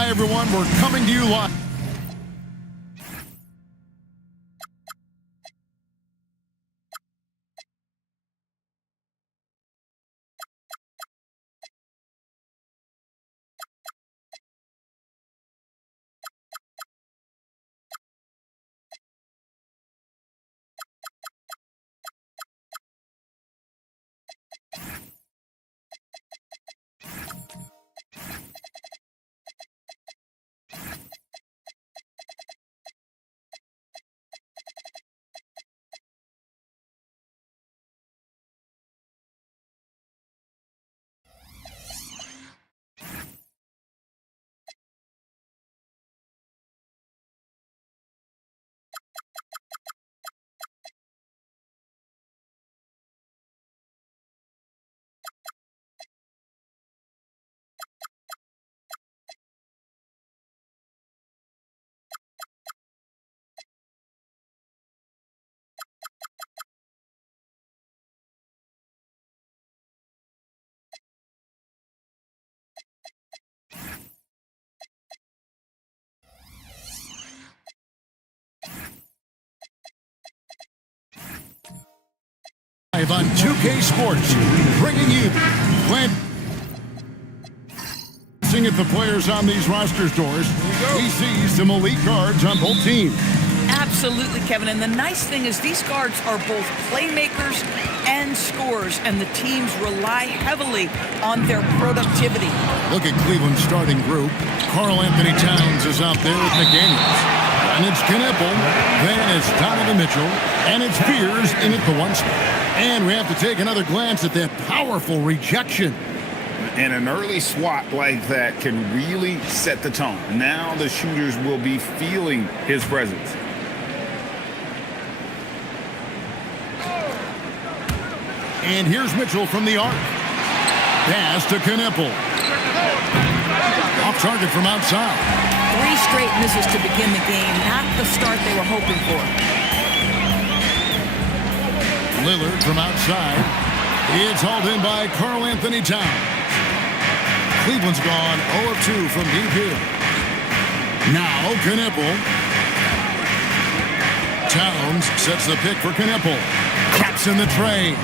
Hi, everyone. We're coming to you live. Live on 2K Sports, bringing you glancing at the players on these rosters, doors. We see some elite guards on both teams. Absolutely, Kevin. And the nice thing is these guards are both playmakers and scorers, and the teams rely heavily on their productivity. Look at Cleveland's starting group. Karl Anthony Towns is out there with McDaniels. And it's Knippel, then it's Donovan Mitchell, and it's Fears in at the one spot. And we have to take another glance at that powerful rejection. And an early swat like that can really set the tone. Now the shooters will be feeling his presence. And here's Mitchell from the arc. Pass to Knippel. Off target from outside. 3 straight misses to begin the game. Not the start they were hoping for. Lillard from outside. It's hauled in by Karl Anthony Towns. Cleveland's gone 0 of 2 from deep here. Now Knippel. Towns sets the pick for Knippel. Caps in the tray.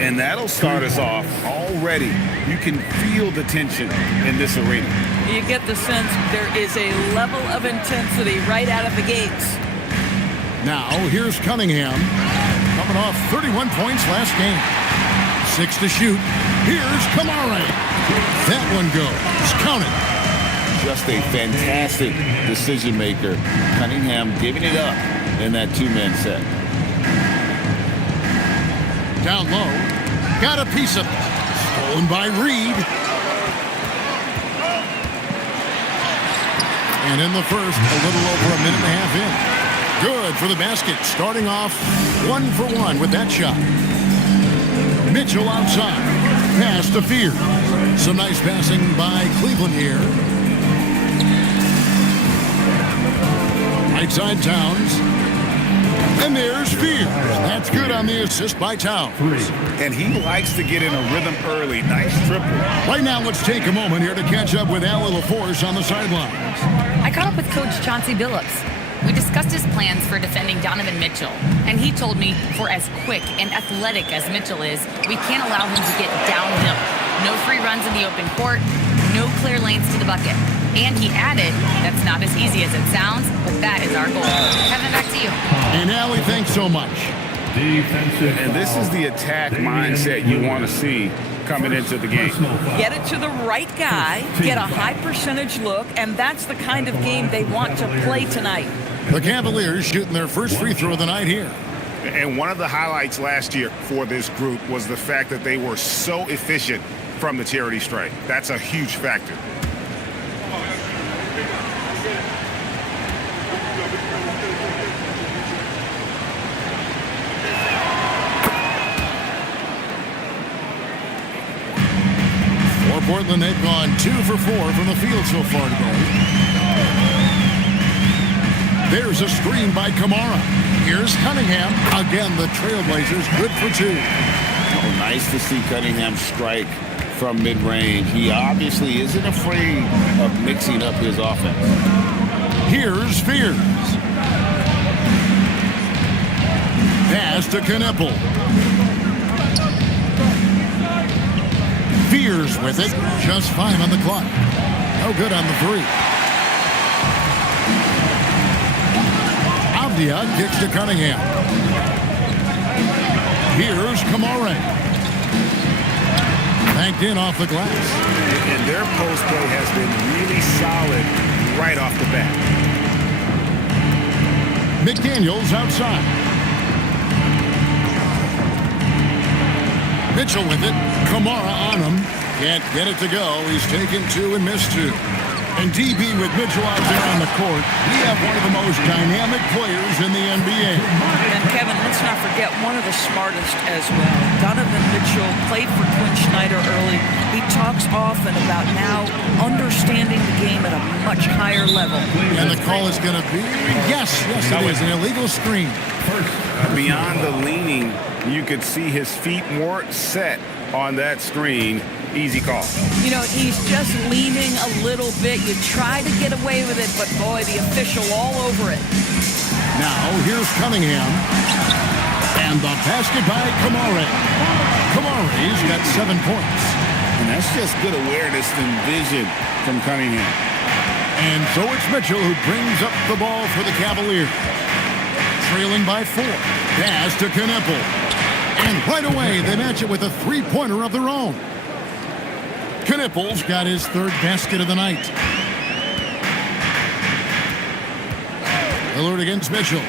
And that'll start us off already. You can feel the tension in this arena. You get the sense there is a level of intensity right out of the gates. Now here's Cunningham. Coming off 31 points last game. 6 to shoot. Here's Kamara. That one goes. Count it. Just a fantastic decision maker. Cunningham giving it up in that 2-man set. Down low. Got a piece of it. Stolen by Reed. And in the first, a little over a minute and a half in. Good for the basket. Starting off 1 for 1 with that shot. Mitchell outside. Pass to Fear. Some nice passing by Cleveland here. Right side Towns. And there's Fear. That's good on the assist by Towns. And he likes to get in a rhythm early. Nice triple. Right now, let's take a moment here to catch up with Al LaForce on the sidelines. I caught up with Coach Chauncey Billups. We discussed his plans for defending Donovan Mitchell, and he told me for as quick and athletic as Mitchell is, we can't allow him to get downhill. No free runs in the open court, no clear lanes to the bucket. And he added, that's not as easy as it sounds, but that is our goal. Kevin, back to you. And Allie, thanks so much. And this is the attack mindset you want to see coming into the game. Get it to the right guy, get a high percentage look, and that's the kind of game they want to play tonight. The Cavaliers shooting their first free throw of the night here. And one of the highlights last year for this group was the fact that they were so efficient from the charity stripe. That's a huge factor. For Portland, they've gone 2 for 4 from the field so far today. There's a screen by Kamara. Here's Cunningham. Again, the Trailblazers good for 2. Oh, nice to see Cunningham strike from mid-range. He obviously isn't afraid of mixing up his offense. Here's Fears. Pass to Knippel. Fears with it. Just 5 on the clock. No good on the 3. Avdia kicks to Cunningham. Here's Kamare. Banked in off the glass. And their post play has been really solid right off the bat. McDaniels outside. Mitchell with it. Kamara on him. Can't get it to go. He's taken 2 and missed 2. And DB with Mitchell out there on the court. We have one of the most dynamic players in the NBA. And Kevin, let's not forget one of the smartest as well. Donovan Mitchell played for Quinn Snyder early. He talks often about now understanding the game at a much higher level. And the call is going to be, yes, it is an illegal screen. Beyond the leaning, you could see his feet more set on that screen. Easy call. You know, he's just leaning a little bit. You try to get away with it, but boy, the official all over it. Now, here's Cunningham. And the basket by Kamare. Kamare's got 7 points. And that's just good awareness and vision from Cunningham. And so it's Mitchell who brings up the ball for the Cavaliers. Trailing by 4. Pass to Knippel. And right away, they match it with a 3-pointer of their own. Knippel's got his 3rd basket of the night. Lillard against Mitchell.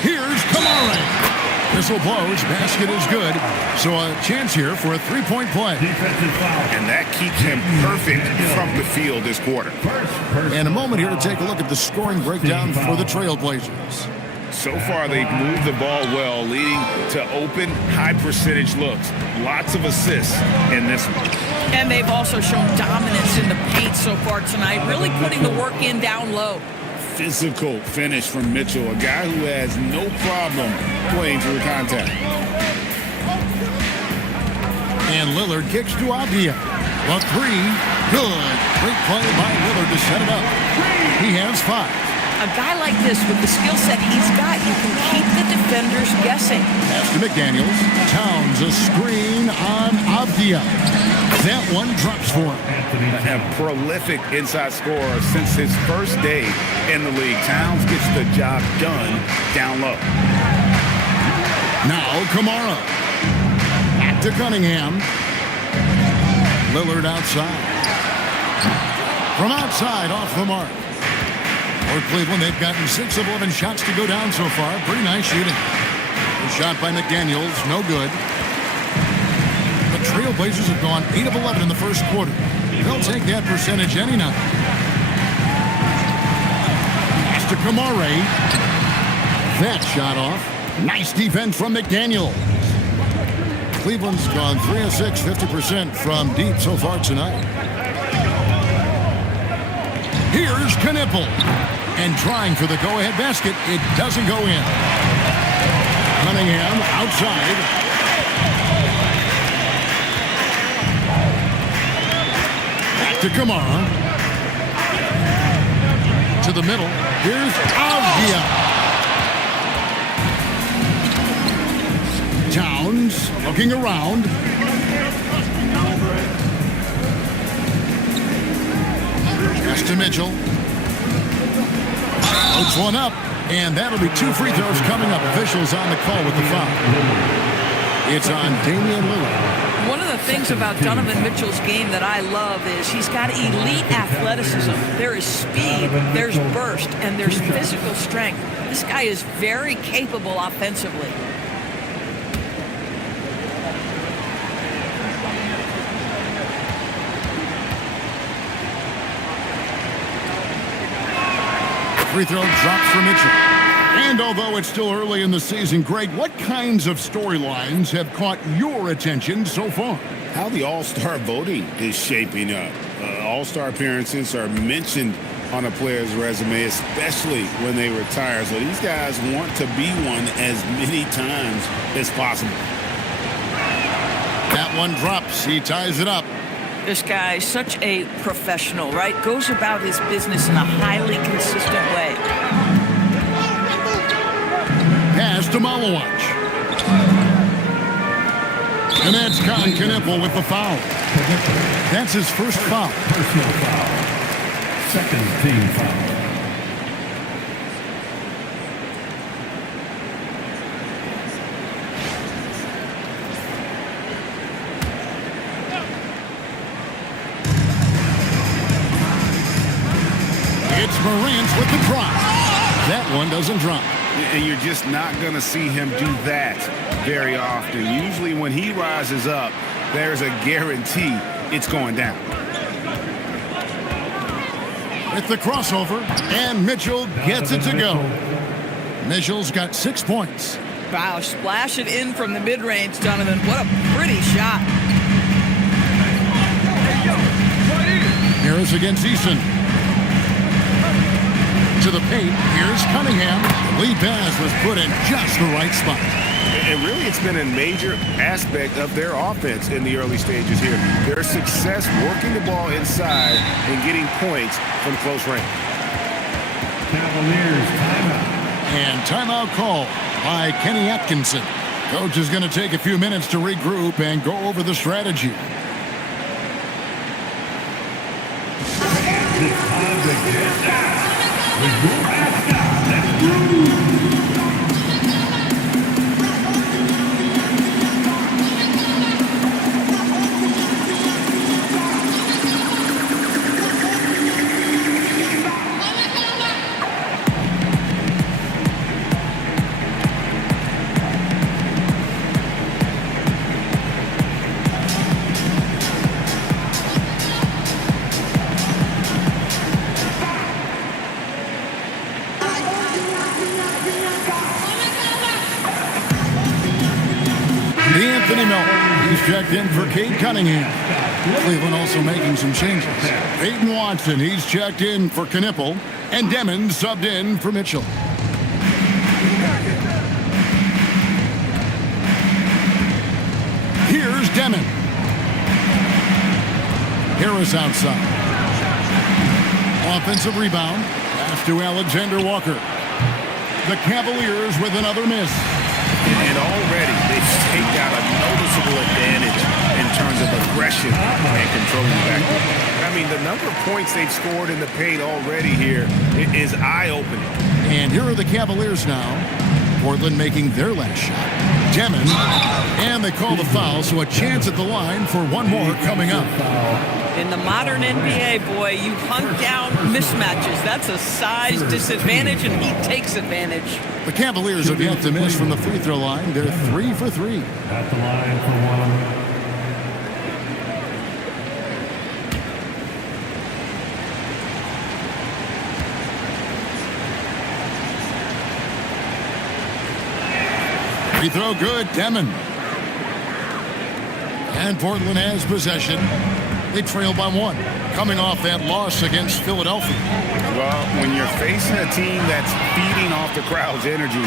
Here's Kamare. Whistle blows. Basket is good. So a chance here for a 3-point play. And that keeps him perfect from the field this quarter. And a moment here to take a look at the scoring breakdown for the Trailblazers. So far, they've moved the ball well, leading to open, high-percentage looks. Lots of assists in this one. And they've also shown dominance in the paint so far tonight, really putting the work in down low. Physical finish from Mitchell, a guy who has no problem playing through contact. And Lillard kicks to Avdia. The 3, good. Great play by Lillard to set it up. He has 5. A guy like this, with the skill set he's got, you can keep the defenders guessing. Pass to McDaniels. Towns a screen on Avdia. That one drops for him. A prolific inside scorer since his first day in the league. Towns gets the job done down low. Now Kamara. Back to Cunningham. Lillard outside. From outside, off the mark. For Cleveland, they've gotten 6 of 11 shots to go down so far. Pretty nice shooting. A shot by McDaniels, no good. The Trailblazers have gone 8 of 11 in the first quarter. They'll take that percentage any night. Pass to Kamare. That shot off. Nice defense from McDaniels. Cleveland's gone 3 of 6, 50% from deep so far tonight. Here's Knippel. And trying for the go-ahead basket. It doesn't go in. Cunningham outside. Back to Kamara. To the middle. Here's Avdia. Towns looking around. Pass to Mitchell. Loads one up, and that'll be 2 free throws coming up. Officials on the call with the foul. It's on Damian Lillard. One of the things about Donovan Mitchell's game that I love is he's got elite athleticism. There is speed, there's burst, and there's physical strength. This guy is very capable offensively. Free throw drops for Mitchell. And although it's still early in the season, Greg, what kinds of storylines have caught your attention so far? How the All-Star voting is shaping up. All-Star appearances are mentioned on a player's resume, especially when they retire. So these guys want to be one as many times as possible. That one drops. He ties it up. This guy is such a professional, right? Goes about his business in a highly consistent way. Pass to Malowich. And that's Con Knippel with the foul. That's his first foul. Personal foul. Second team foul. It's Morant with the drop. That one doesn't drop. And you're just not going to see him do that very often. Usually when he rises up, there's a guarantee it's going down. With the crossover, and Mitchell gets it to go. Mitchell's got 6 points. Wow, splash it in from the mid-range, Donovan. What a pretty shot. Harris against Eason. To the paint. Here's Cunningham. The lead pass was put in just the right spot. And really, it's been a major aspect of their offense in the early stages here. Their success working the ball inside and getting points from close range. Cavaliers timeout. And timeout call by Kenny Atkinson. Coach is going to take a few minutes to regroup and go over the strategy. It's time to get down with your mascot. Let's groove. He's checked in for Cade Cunningham. Cleveland also making some changes. Peyton Watson, he's checked in for Knippel. And Demon subbed in for Mitchell. Here's Demon. Harris outside. Offensive rebound. Pass to Alexander Walker. The Cavaliers with another miss. And already they've taken out a noticeable advantage in terms of aggression and controlling the backcourt. I mean, the number of points they've scored in the paint already here is eye-opening. And here are the Cavaliers now. Portland making their last shot. Demon. And they call the foul, so a chance at the line for one more coming up. In the modern NBA, boy, you hunt down mismatches. That's a size disadvantage, and he takes advantage. The Cavaliers have yet to miss from the free throw line. They're 3 for 3. At the line for one. Free throw good, Demon. And Portland has possession. They trail by 1, coming off that loss against Philadelphia. Well, when you're facing a team that's feeding off the crowd's energy,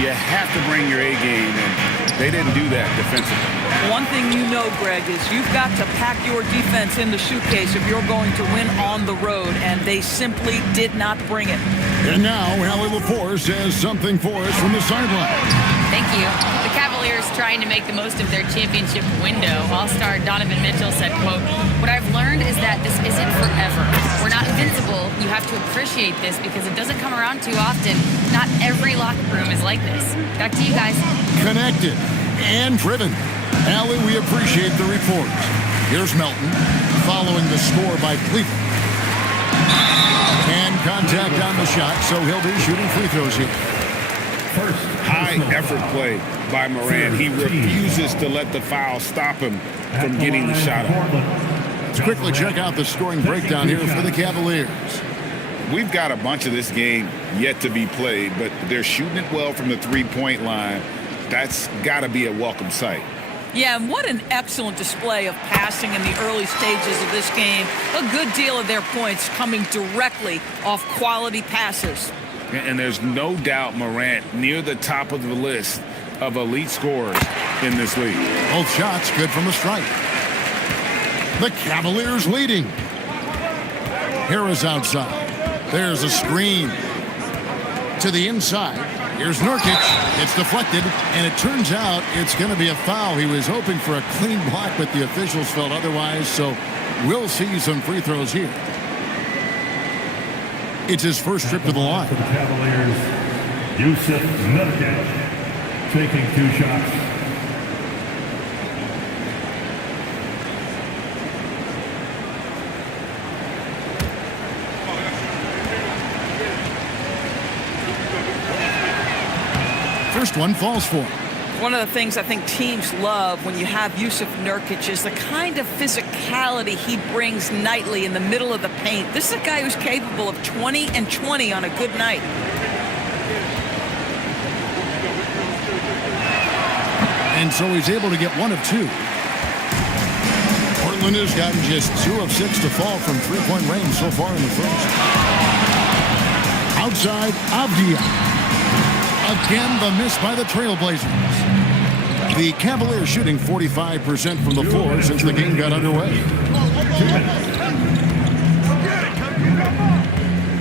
you have to bring your A game, and they didn't do that defensively. One thing you know, Greg, is you've got to pack your defense in the suitcase if you're going to win on the road, and they simply did not bring it. And now, Allie LaForce has something for us from the sideline. Thank you. The Cavaliers trying to make the most of their championship window. All-star Donovan Mitchell said, quote, "What I've learned is that this isn't forever. We're not invincible. You have to appreciate this because it doesn't come around too often. Not every locker room is like this." Back to you guys. Connected and driven. Allie, we appreciate the report. Here's Melton following the score by Cleveland. And contact on the shot, so he'll be shooting free throws here. First, high effort play by Morant. He refuses to let the foul stop him from getting the shot up. Let's quickly check out the scoring breakdown here for the Cavaliers. We've got a bunch of this game yet to be played, but they're shooting it well from the three-point line. That's got to be a welcome sight. Yeah, and what an excellent display of passing in the early stages of this game. A good deal of their points coming directly off quality passes. And there's no doubt Morant near the top of the list of elite scorers in this league. Both shots good from the stripe. The Cavaliers leading. Harris outside. There's a screen. To the inside. Here's Nurkic. It's deflected, and it turns out it's going to be a foul. He was hoping for a clean block, but the officials felt otherwise, so we'll see some free throws here. It's his first trip to the line. For the Cavaliers, Yusuf Nurkic taking 2 shots. First one falls for him. One of the things I think teams love when you have Yusuf Nurkic is the kind of physicality he brings nightly in the middle of the paint. This is a guy who's capable of 20 and 20 on a good night. And so he's able to get 1 of 2. Portland has gotten just 2 of 6 to fall from three-point range so far in the first. Outside, Avdia. Again, the miss by the Trailblazers. The Cavaliers shooting 45% from the floor since the game got underway.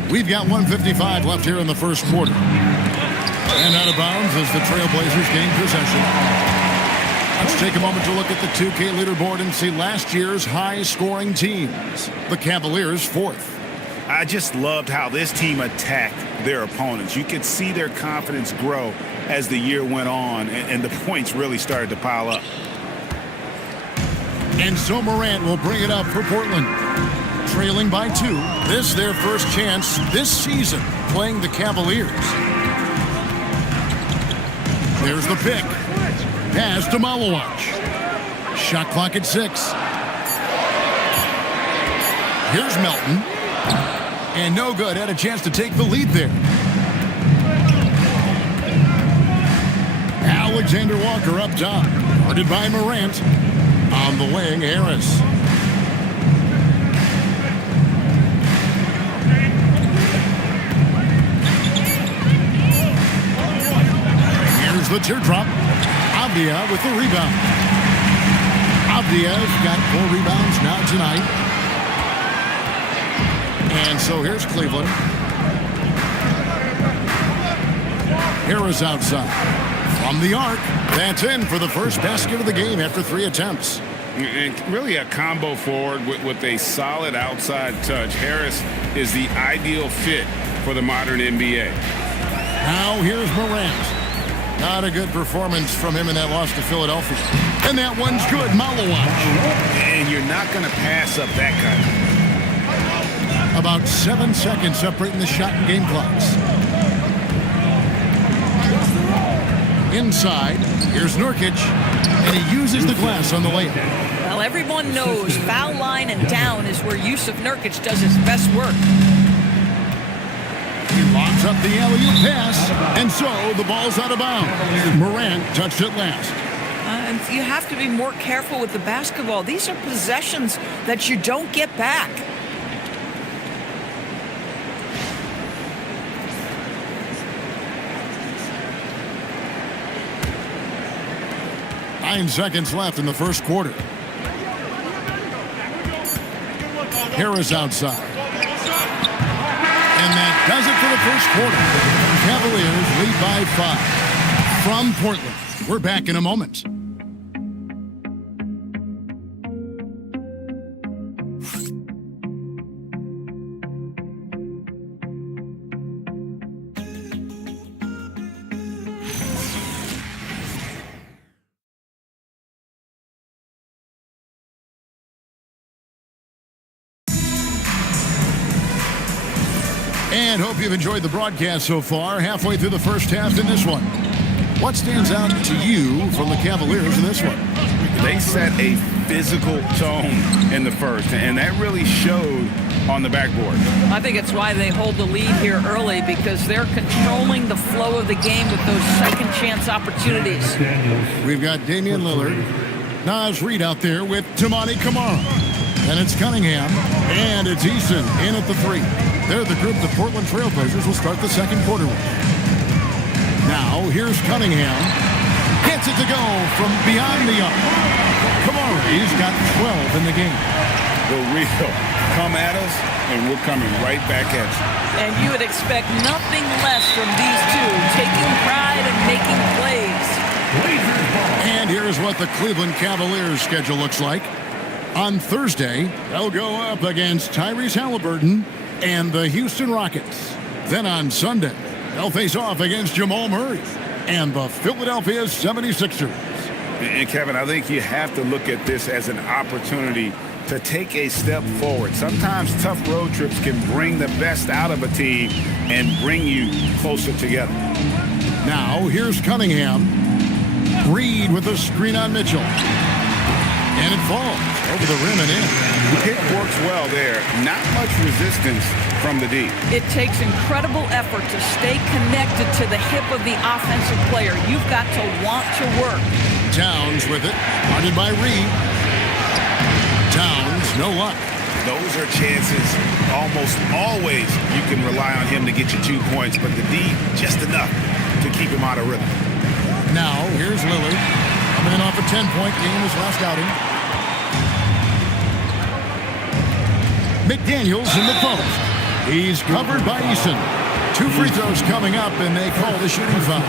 We've got 1:55 left here in the first quarter. And out of bounds as the Trailblazers gain possession. Let's take a moment to look at the 2K leaderboard and see last year's high-scoring teams. The Cavaliers 4th. I just loved how this team attacked their opponents. You could see their confidence grow as the year went on, and the points really started to pile up. And so Morant will bring it up for Portland. Trailing by 2. This their first chance this season playing the Cavaliers. There's the pick. Pass to Malawach. Shot clock at 6. Here's Melton. And no good. Had a chance to take the lead there. Alexander Walker up top. Guarded by Morant. On the wing, Harris. Here's the teardrop. Avdia with the rebound. Avdia's got 4 rebounds now tonight. And so here's Cleveland. Harris outside. From the arc. That's in for the first basket of the game after 3 attempts. And really a combo forward with a solid outside touch. Harris is the ideal fit for the modern NBA. Now here's Morant. Not a good performance from him in that loss to Philadelphia. And that one's good. Malawach. And you're not going to pass up that kind of. About 7 seconds separating the shot and game clocks. Inside, here's Nurkic, and he uses the glass on the layup. Well, everyone knows foul line and down is where Yusuf Nurkic does his best work. He locks up the alley-oop pass, and so the ball's out of bounds. Morant touched it last. And you have to be more careful with the basketball. These are possessions that you don't get back. Nine seconds left in the first quarter. Harris outside. And that does it for the first quarter. Cavaliers lead by 5. From Portland, we're back in a moment. And hope you've enjoyed the broadcast so far. Halfway through the first half in this one. What stands out to you from the Cavaliers in this one? They set a physical tone in the first, and that really showed on the backboard. I think it's why they hold the lead here early, because they're controlling the flow of the game with those second chance opportunities. We've got Damian Lillard, Naz Reid out there with Tamani Kamara. And it's Cunningham, and it's Eason in at the 3. They're the group the Portland Trailblazers will start the second quarter with. Now, here's Cunningham. gets it to go from beyond the arc. Cavaliers got 12 in the game. The real come at us, and we're coming right back at you. And you would expect nothing less from these two, taking pride and making plays. And here's what the Cleveland Cavaliers schedule looks like. On Thursday, they'll go up against Tyrese Halliburton and the Houston Rockets. Then on Sunday, they'll face off against Jamal Murray and the Philadelphia 76ers. And Kevin, I think you have to look at this as an opportunity to take a step forward. Sometimes tough road trips can bring the best out of a team and bring you closer together. Now, here's Cunningham. Reed with a screen on Mitchell. And it falls over the rim and in. The pick works well there. Not much resistance from the D. It takes incredible effort to stay connected to the hip of the offensive player. You've got to want to work. Towns with it. Guarded by Reed. Towns, no luck. Those are chances almost always you can rely on him to get you 2 points, but the D just enough to keep him out of rhythm. Now, here's Lillard. Coming in off a 10-point game his last outing. McDaniels in the post. He's covered by Eason. 2 free throws coming up, and they call the shooting foul.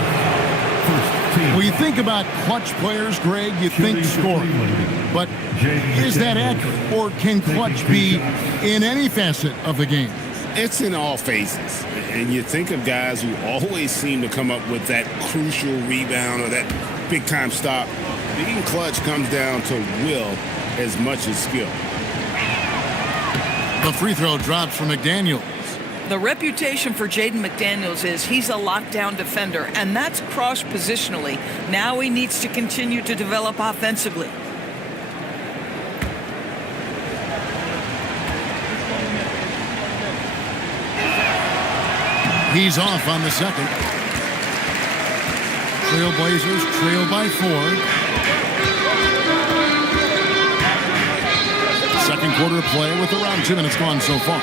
When you think about clutch players, Greg, you think scoring. But is that accurate, or can clutch be in any facet of the game? It's in all phases. And you think of guys who always seem to come up with that crucial rebound or that big-time stop. Being clutch comes down to will as much as skill. The free throw drops from McDaniels. The reputation for Jaden McDaniels is he's a lockdown defender, and that's cross-positionally. Now he needs to continue to develop offensively. He's off on the second. Trailblazers trail by 4. Second quarter of play with around 2 minutes gone so far.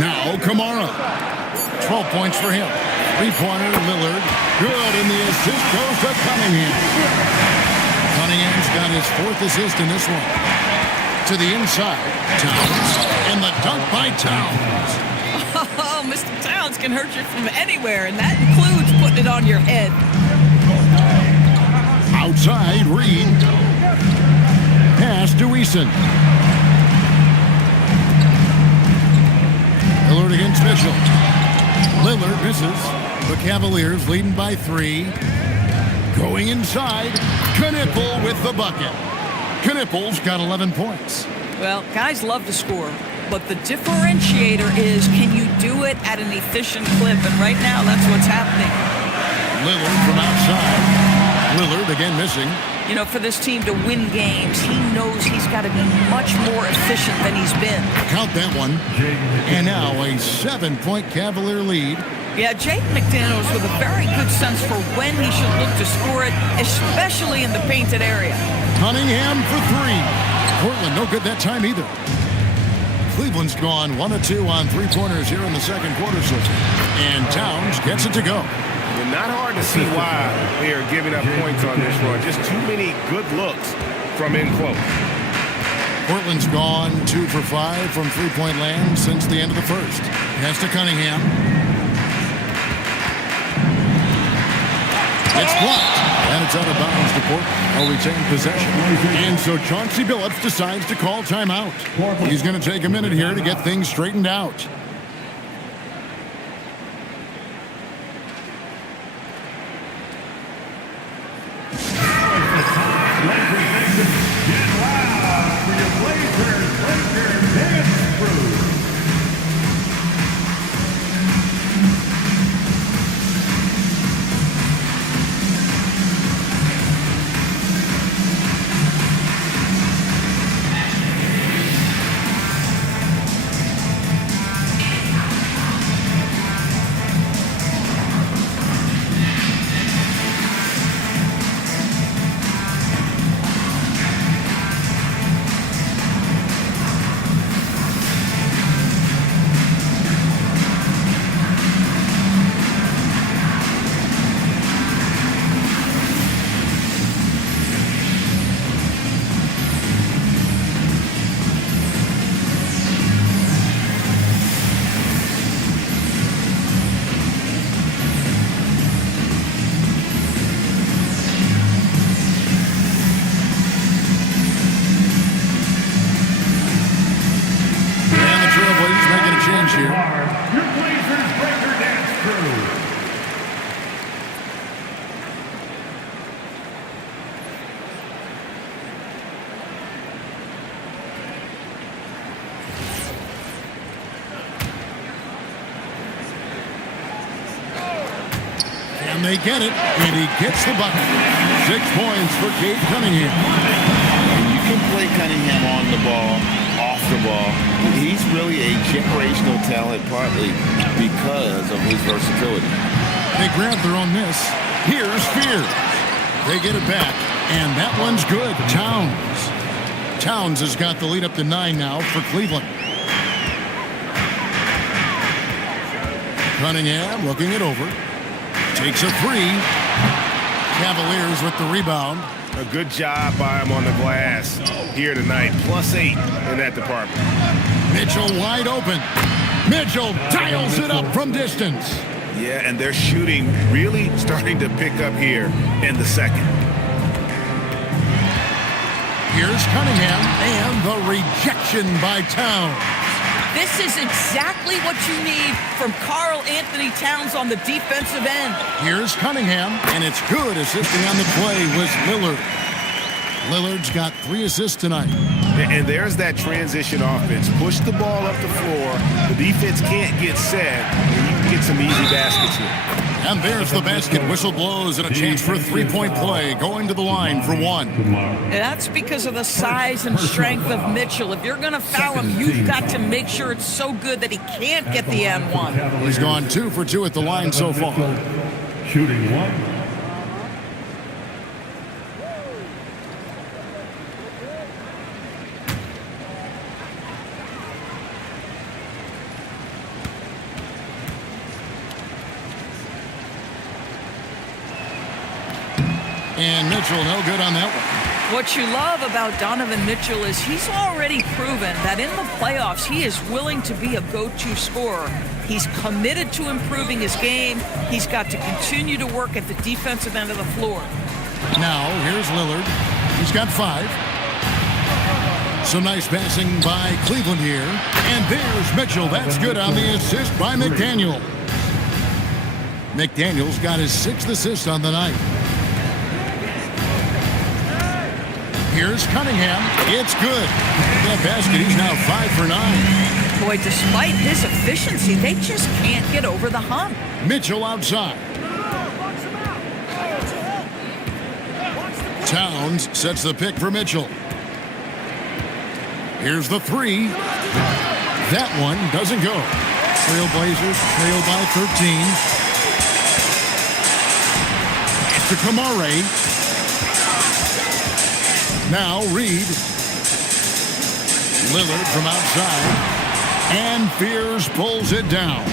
Now Kamara. 12 points for him. 3-pointer, Lillard. Good, and the assist goes to Cunningham. Cunningham's got his 4th assist in this one. To the inside, Towns, and the dunk by Towns. Oh, Mr. Towns can hurt you from anywhere, and that includes putting it on your head. Outside, Reed. Pass to Eason. Lillard against Mitchell. Lillard misses. The Cavaliers leading by 3. Going inside, Knipple with the bucket. Knipple's got 11 points. Well, guys love to score, but the differentiator is, can you do it at an efficient clip? And right now, that's what's happening. Lillard from outside. Lillard again missing. You know, for this team to win games, he knows he's got to be much more efficient than he's been. Count that one. And now a 7-point Cavalier lead. Yeah, Jaden McDaniels with a very good sense for when he should look to score it, especially in the painted area. Cunningham for 3. Portland no good that time either. Cleveland's gone 1 of 2 on 3-pointers here in the second quarter. And Towns gets it to go. Not hard to see why they are giving up points on this run. Just too many good looks from in close. Portland's gone 2 for 5 from 3-point land since the end of the first. Pass to Cunningham. It's blocked. And it's out of bounds to Portland. Will retain possession. And so Chauncey Billups decides to call timeout. He's going to take a minute here to get things straightened out. challenge here. Your Blazers breaker dance crew. And they get it, and he gets the bucket. 6 points for Cade Cunningham. And you can play Cunningham on the ball, off the ball. He's really a generational talent, partly because of his versatility. They grab their own miss. Here's Fears. They get it back, and that one's good. Towns has got the lead up to 9 now for Cleveland. Cunningham looking it over. Takes a 3. Cavaliers with the rebound. A good job by him on the glass here tonight. +8 in that department. Mitchell wide open. Mitchell dials it up from distance. Yeah, and their shooting really starting to pick up here in the second. Here's Cunningham, and the rejection by Towns. This is exactly what you need from Karl Anthony Towns on the defensive end. Here's Cunningham, and it's good. Assisting on the play was Lillard. Lillard's got 3 assists tonight. And there's that transition offense. Push the ball up the floor. The defense can't get set, and you can get some easy baskets here. And there's the basket. Whistle blows and a chance for a 3-point play. Going to the line for 1. And that's because of the size and strength of Mitchell. If you're going to foul him, you've got to make sure it's so good that he can't get the and-1. He's gone 2 for 2 at the line so far. Shooting 1. And Mitchell, no good on that one. What you love about Donovan Mitchell is he's already proven that in the playoffs he is willing to be a go-to scorer. He's committed to improving his game. He's got to continue to work at the defensive end of the floor. Now, here's Lillard. He's got 5. Some nice passing by Cleveland here. And there's Mitchell. That's good on the assist by McDaniel. McDaniel's got his 6th assist on the night. Here's Cunningham. It's good. That basket, he's now 5 for 9. Boy, despite his efficiency, they just can't get over the hump. Mitchell outside. Towns sets the pick for Mitchell. Here's the 3. That one doesn't go. Trailblazers trail by 13. It's to Kamare. Now Reed. Lillard from outside. And Fears pulls it down.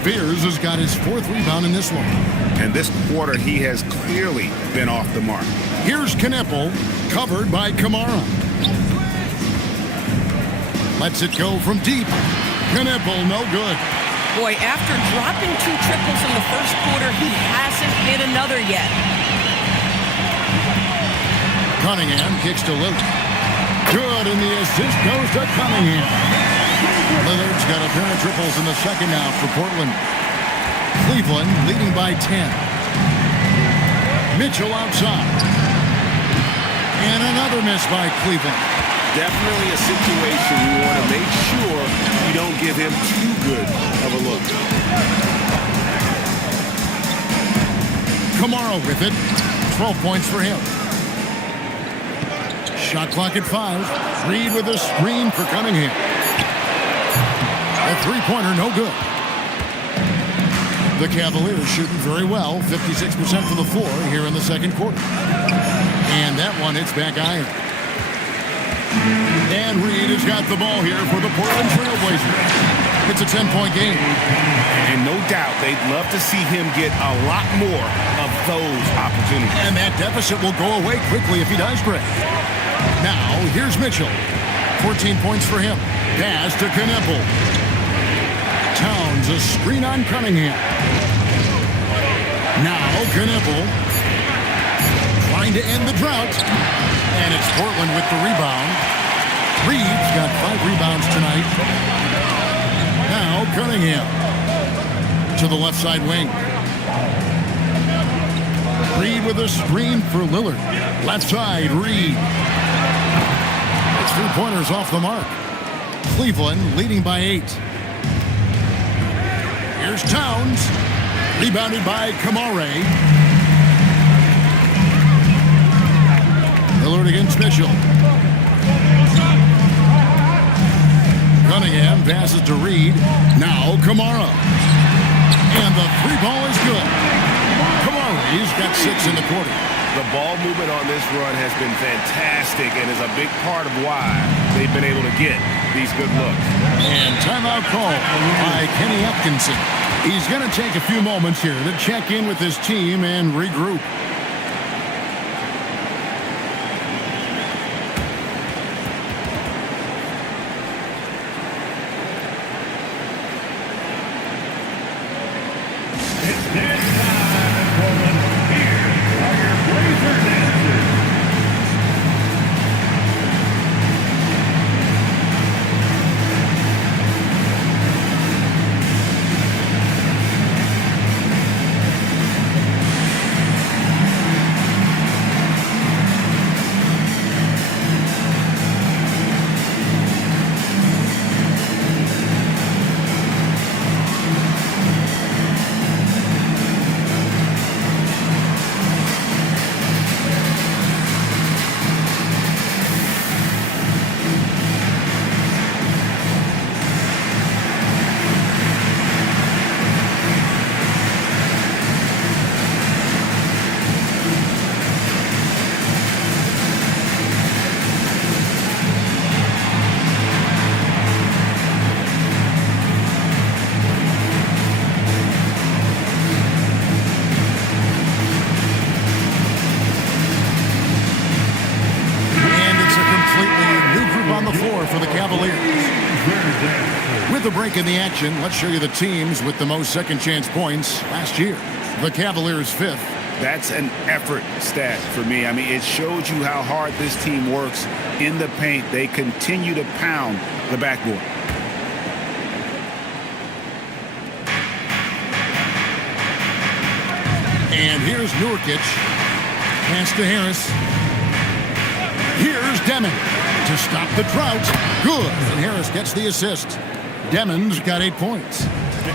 Fears has got his 4th rebound in this one. And this quarter, he has clearly been off the mark. Here's Kneppel, covered by Kamara. Lets it go from deep. Kneppel, no good. Boy, after dropping 2 triples in the first quarter, he hasn't hit another yet. Cunningham kicks to Lillard. Good, and the assist goes to Cunningham. Lillard's got a pair of triples in the second now for Portland. Cleveland leading by 10. Mitchell outside. And another miss by Cleveland. Definitely a situation you want to make sure you don't give him too good of a look. Kamara with it. 12 points for him. Shot clock at 5. Reed with a screen for Cunningham. A 3-pointer, no good. The Cavaliers shooting very well, 56% from the floor here in the second quarter. And that one hits back iron. And Reed has got the ball here for the Portland Trailblazers. It's a 10-point game. And no doubt they'd love to see him get a lot more of those opportunities. And that deficit will go away quickly if he does break. Now, here's Mitchell. 14 points for him. Pass to Kneppel. Towns, a screen on Cunningham. Now, Kneppel trying to end the drought. And it's Portland with the rebound. Reed's got 5 rebounds tonight. Now Cunningham to the left side wing. Reed with a screen for Lillard. Left side, Reed. It's 3-pointers off the mark. Cleveland leading by 8. Here's Towns. Rebounded by Kamare. Lillard against Mitchell. Cunningham passes to Reed. Now Kamara. And the 3-ball is good. Kamara's got 6 in the quarter. The ball movement on this run has been fantastic and is a big part of why they've been able to get these good looks. And timeout call by Kenny Atkinson. He's going to take a few moments here to check in with his team and regroup. For the Cavaliers. With a break in the action, let's show you the teams with the most second chance points last year. The Cavaliers 5th. That's an effort stat for me. I mean, it shows you how hard this team works in the paint. They continue to pound the backboard. And here's Nurkic. Pass to Harris. Here's Deming to stop the drought. Good. And Harris gets the assist. Demon's got 8 points.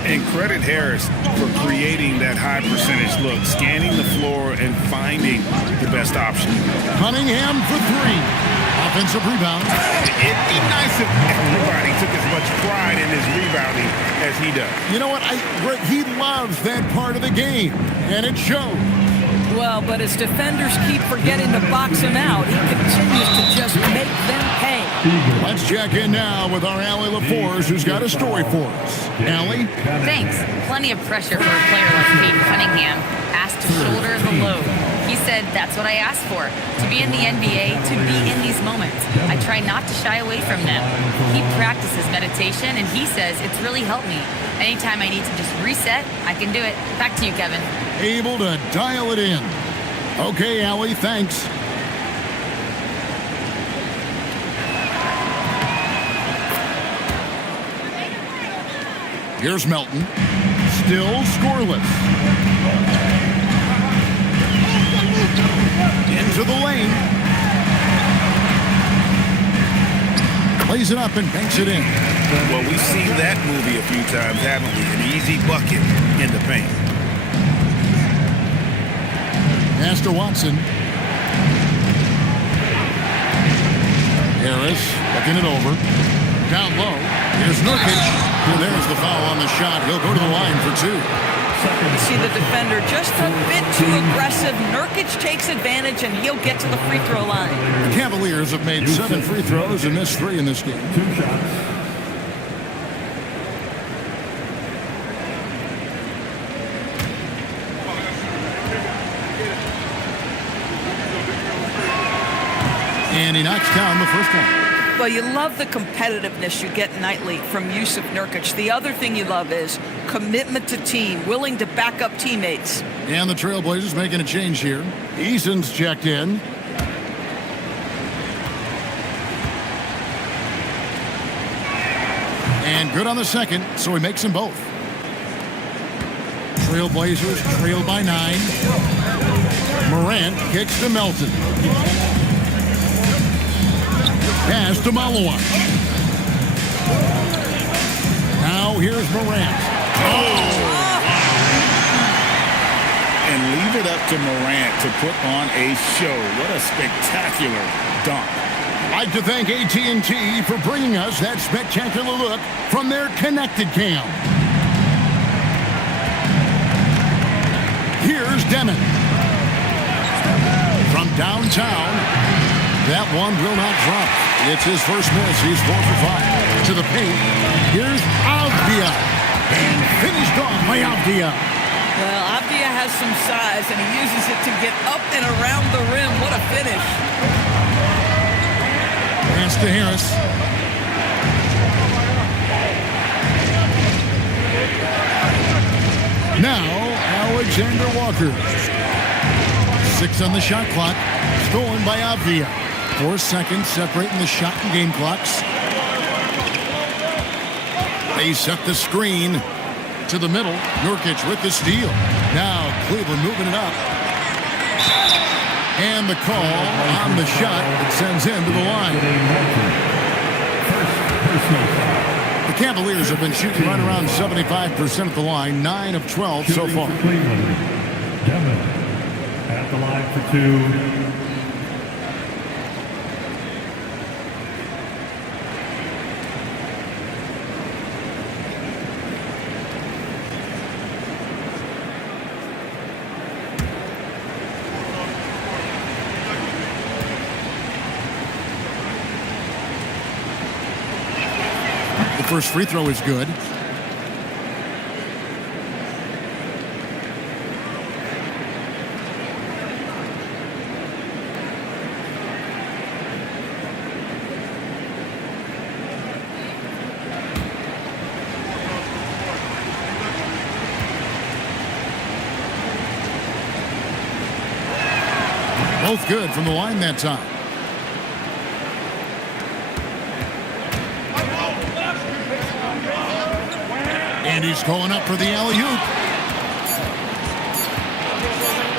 And credit Harris for creating that high percentage look, scanning the floor and finding the best option. Cunningham for 3. Offensive rebound. It'd be nice if everybody took as much pride in his rebounding as he does. You know what? He loves that part of the game, and it shows. Well, but as defenders keep forgetting to box him out, he continues to just make them pay. Let's check in now with our Allie LaForce, who's got a story for us. Allie? Thanks. Plenty of pressure for a player like Cade Cunningham, asked to shoulder the load. He said, that's what I asked for, to be in the NBA, to be in these moments. I try not to shy away from them. He practices meditation, and he says it's really helped me. Anytime I need to just reset, I can do it. Back to you, Kevin. Able to dial it in. Okay, Allie, thanks. Here's Melton. Still scoreless. Into the lane. Plays it up and banks it in. Well, we've seen that movie a few times, haven't we? An easy bucket in the paint. Pass to Watson. Harris looking it over. Down low. Here's Nurkic. And there's the foul on the shot. He'll go to the line for 2. You see the defender just a bit too aggressive. Nurkic takes advantage, and he'll get to the free throw line. The Cavaliers have made 7 free throws and missed 3 in this game. 2 shots. And he knocks down the first one. Well, you love the competitiveness you get nightly from Yusuf Nurkic. The other thing you love is commitment to team, willing to back up teammates. And the Trailblazers making a change here. Eason's checked in. And good on the second, so he makes them both. Trailblazers trail by 9. Morant kicks to Melton. Pass to Malawan. Now here's Morant. And leave it up to Morant to put on a show. What a spectacular dunk. I'd like to thank AT&T for bringing us that spectacular look from their connected cam. Here's Demon. From downtown, that one will not drop. It's his first miss. He's 4 for 5. To the paint. Here's Avdia. And finished off by Avdia. Well, Avdia has some size, and he uses it to get up and around the rim. What a finish. Pass to Harris. Now, Alexander Walker. 6 on the shot clock. Stolen by Avdia. 4 seconds separating the shot and game clocks. They set the screen to the middle. Nurkic with the steal. Now Cleveland moving it up. And the call on the shot that sends him to the line. The Cavaliers have been shooting right around 75% at the line. 9 of 12 so far. Devin at the line for 2. First free throw is good. Both good from the line that time. And he's going up for the alley-oop.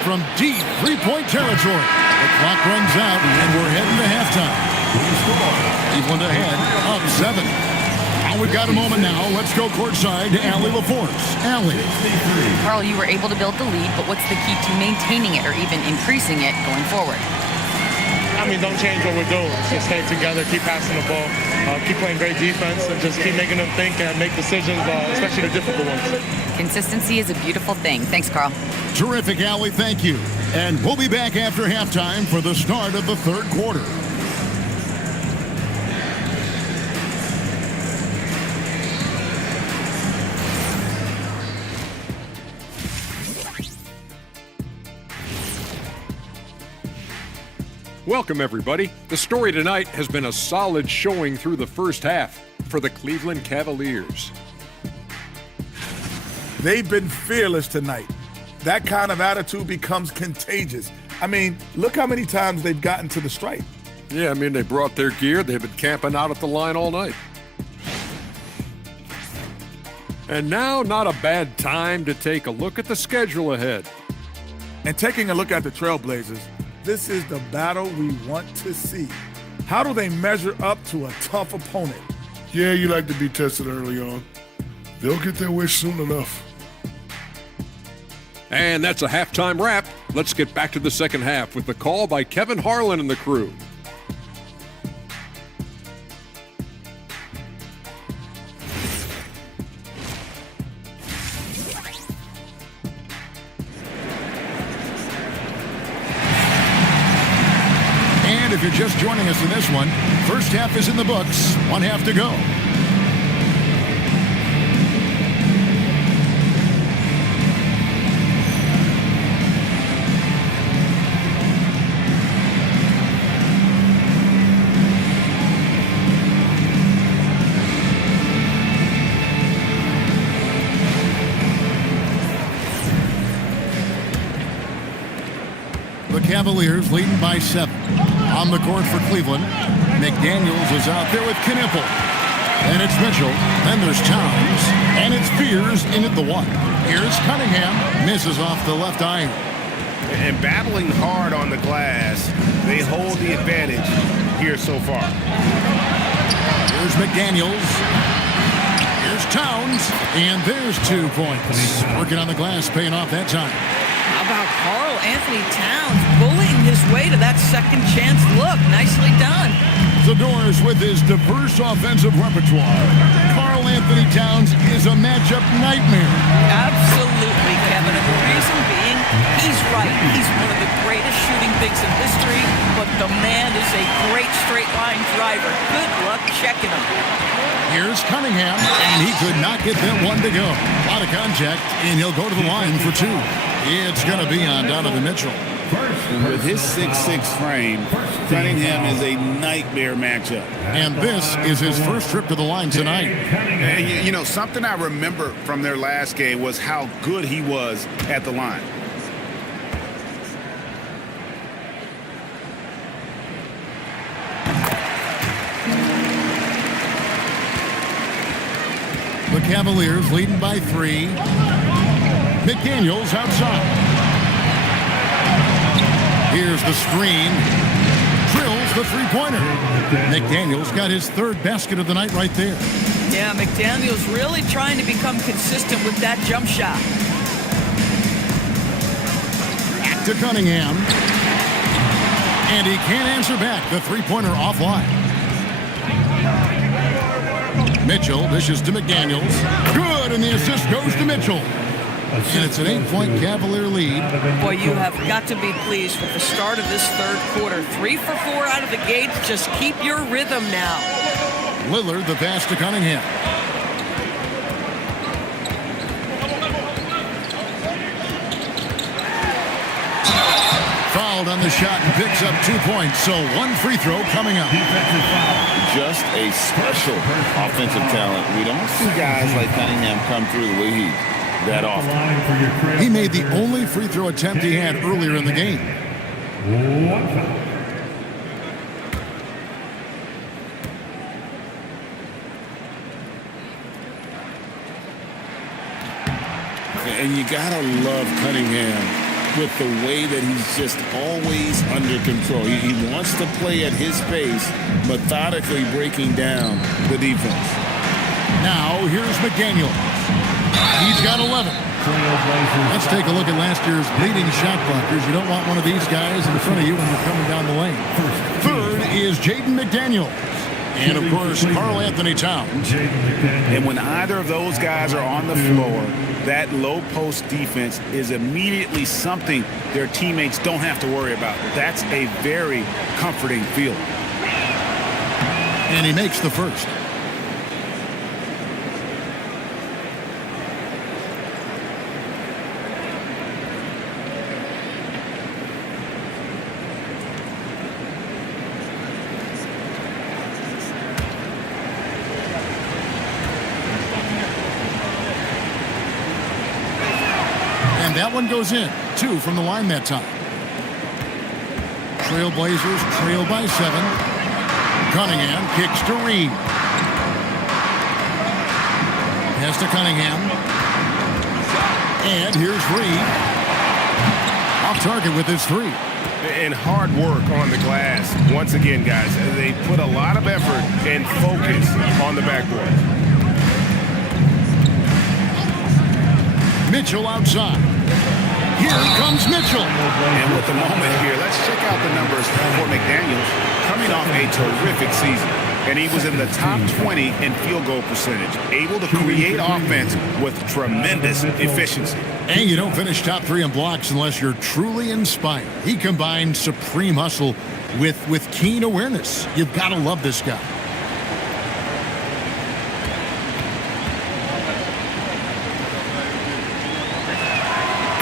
From deep three-point territory. The clock runs out, and we're heading to halftime. Cleveland ahead, up 7. Now we've got a moment now. Let's go courtside to Allie LaForce. Allie. Carl, you were able to build the lead, but what's the key to maintaining it or even increasing it going forward? I mean, don't change what we're doing. Just stay together, keep passing the ball, keep playing great defense, and just keep making them think and make decisions, especially the difficult ones. Consistency is a beautiful thing. Thanks, Carl. Terrific, Allie. Thank you. And we'll be back after halftime for the start of the third quarter. Welcome, everybody. The story tonight has been a solid showing through the first half for the Cleveland Cavaliers. They've been fearless tonight. That kind of attitude becomes contagious. I mean, look how many times they've gotten to the stripe. Yeah, I mean, they brought their gear. They've been camping out at the line all night. And now, not a bad time to take a look at the schedule ahead. And taking a look at the Trailblazers, this is the battle we want to see. How do they measure up to a tough opponent? Yeah, you like to be tested early on. They'll get their wish soon enough. And that's a halftime wrap. Let's get back to the second half with the call by Kevin Harlan and the crew. And if you're just joining us in this one, first half is in the books. 1 half to go. The Cavaliers leading by 7. On the court for Cleveland, McDaniels is out there with Knipple. And it's Mitchell. Then there's Towns. And it's Fears in at the 1. Here's Cunningham. Misses off the left iron. And battling hard on the glass, they hold the advantage here so far. Here's McDaniels. Here's Towns. And there's 2 points. Working on the glass, paying off that time. How about Karl Anthony Towns bullying his way to that second chance look? Nicely done. The Doors with his diverse offensive repertoire. Karl Anthony Towns is a matchup nightmare. Absolutely, Kevin. And the reason being, he's right. He's one of the greatest shooting bigs in history, but the man is a great straight-line driver. Good luck checking him. Here's Cunningham, and he could not get that one to go. A lot of contact, and he'll go to the line for 2. It's going to be on Donovan Mitchell. With his 6'6" frame, Cunningham is a nightmare matchup. And this is his first trip to the line tonight. And, you know, something I remember from their last game was how good he was at the line. The Cavaliers leading by 3. McDaniels outside. Here's the screen. Drills the three-pointer. McDaniels got his 3rd basket of the night right there. Yeah, McDaniels really trying to become consistent with that jump shot. Back to Cunningham. And he can't answer back. The three-pointer offline. Mitchell dishes to McDaniels. Good, and the assist goes to Mitchell. And it's an 8-point Cavalier lead. Boy, you have got to be pleased with the start of this 3rd quarter. 3 for 4 out of the gate. Just keep your rhythm now. Lillard, the pass to Cunningham. Fouled on the shot and picks up 2 points. So 1 free throw coming up. Just a special offensive talent. We don't see guys like Cunningham come through the way he that often. He made the only free throw attempt he had earlier in the game. And you gotta love Cunningham with the way that he's just always under control. He wants to play at his pace, methodically breaking down the defense. Now here's McDaniels. He's got 11. Let's take a look at last year's leading shot blockers. You don't want one of these guys in front of you when you're coming down the lane. 3rd is Jaden McDaniels. And, of course, Karl Anthony Towns. And when either of those guys are on the floor, that low post defense is immediately something their teammates don't have to worry about. That's a very comforting feeling. And he makes the first. That one goes in. 2 from the line that time. Trailblazers trail by 7. Cunningham kicks to Reed. Pass to Cunningham. And here's Reed. Off target with his 3. And hard work on the glass. Once again, guys, they put a lot of effort and focus on the backboard. Mitchell outside. Here comes Mitchell. And with the moment here, let's check out the numbers for McDaniels coming off a terrific season. And he was in the top 20 in field goal percentage, able to create offense with tremendous efficiency. And you don't finish top 3 in blocks unless you're truly inspired. He combined supreme hustle with keen awareness. You've got to love this guy.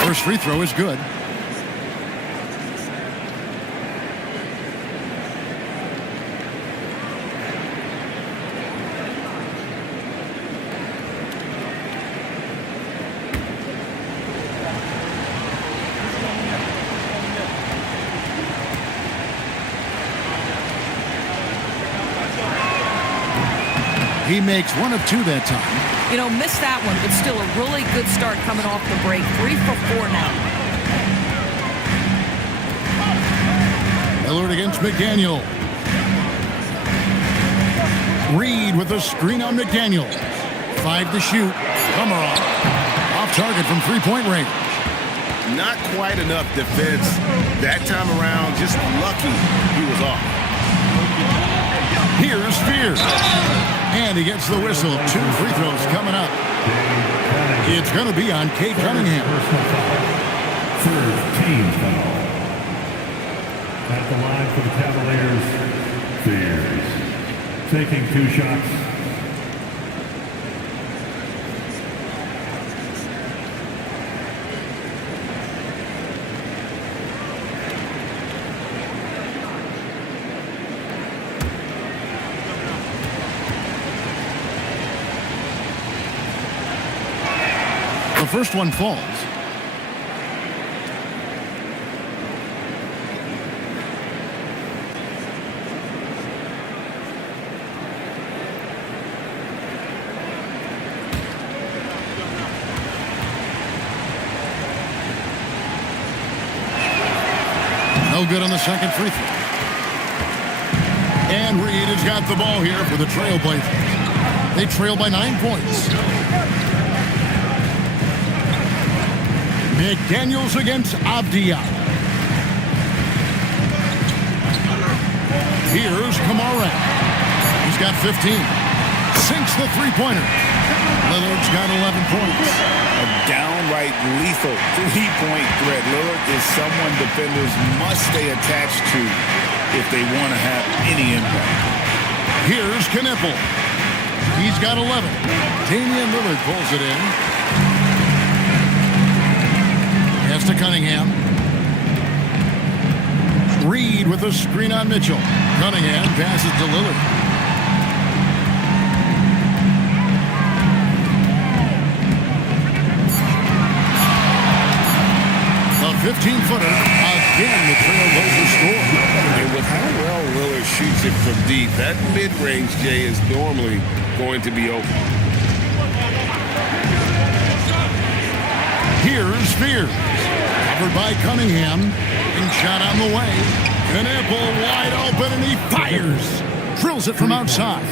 First free throw is good. He makes 1 of 2 that time. You know, missed that one, but still a really good start coming off the break. 3 for 4 now. Lillard against McDaniel. Reed with a screen on McDaniel. 5 to shoot. Komarov off target from three-point range. Not quite enough defense that time around. Just lucky he was off. Here's Spears. And he gets the whistle. 2 free throws coming up. It's going to be on Cade Cunningham. Third team foul. At the line for the Cavaliers, Spears. Taking 2 shots. The first one falls. No good on the second free throw. And Reed has got the ball here for the Trailblazers. They trail by 9 points. McDaniels against Avdia. Here's Kamara. He's got 15. Sinks the three-pointer. Lillard's got 11 points. A downright lethal 3-point threat. Lillard is someone defenders must stay attached to if they want to have any impact. Here's Knippel. He's got 11. Damian Lillard pulls it in. Pass to Cunningham. Reed with a screen on Mitchell. Cunningham passes to Lillard. A 15-footer. Again, the Trailblazers score. And with how well Lillard shoots it from deep, that mid-range, Jay, is normally going to be open. Here's Spears. Covered by Cunningham. And shot on the way. Knippel wide open, and he fires. Drills it from outside.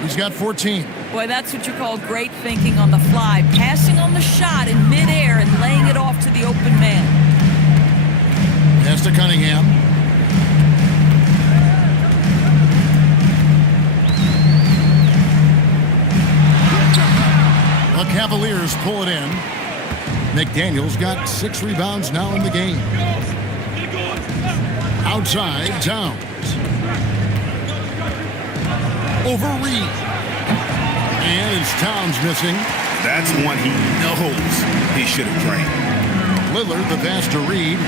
He's got 14. Boy, that's what you call great thinking on the fly. Passing on the shot in midair and laying it off to the open man. Pass to Cunningham. The Cavaliers pull it in. McDaniel's got 6 rebounds now in the game. Outside, Towns. Over Reed. And it's Towns missing. That's one he knows he should have drained. Lillard, the pass to Reed.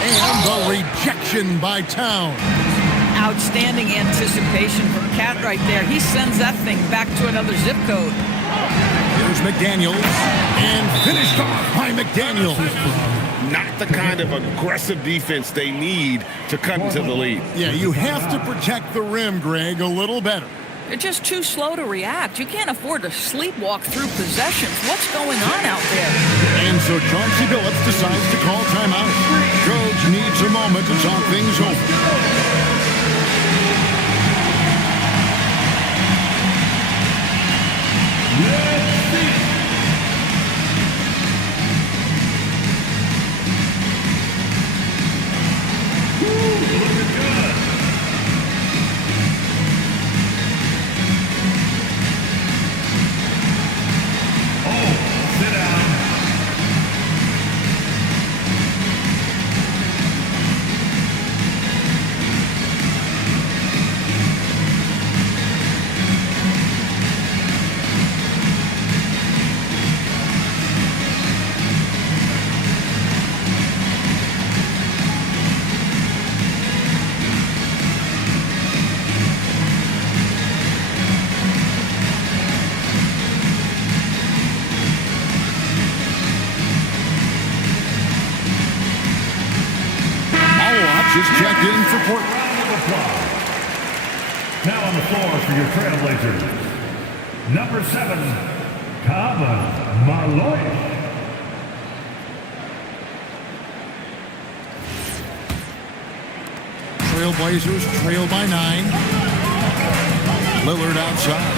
And the rejection by Towns. Outstanding anticipation from Cat right there. He sends that thing back to another zip code. Here's McDaniels. And finished off by McDaniels. Not the kind of aggressive defense they need to cut into the lead. Yeah, you have to protect the rim, Greg, a little better. They're just too slow to react. You can't afford to sleepwalk through possessions. What's going on out there? And so Chauncey Billups decides to call timeout. Coach needs a moment to talk things over. Just checked in for Portland. Now on the floor for your Trailblazers, number 7, Cavaliers. Trailblazers trail by 9. Lillard outside.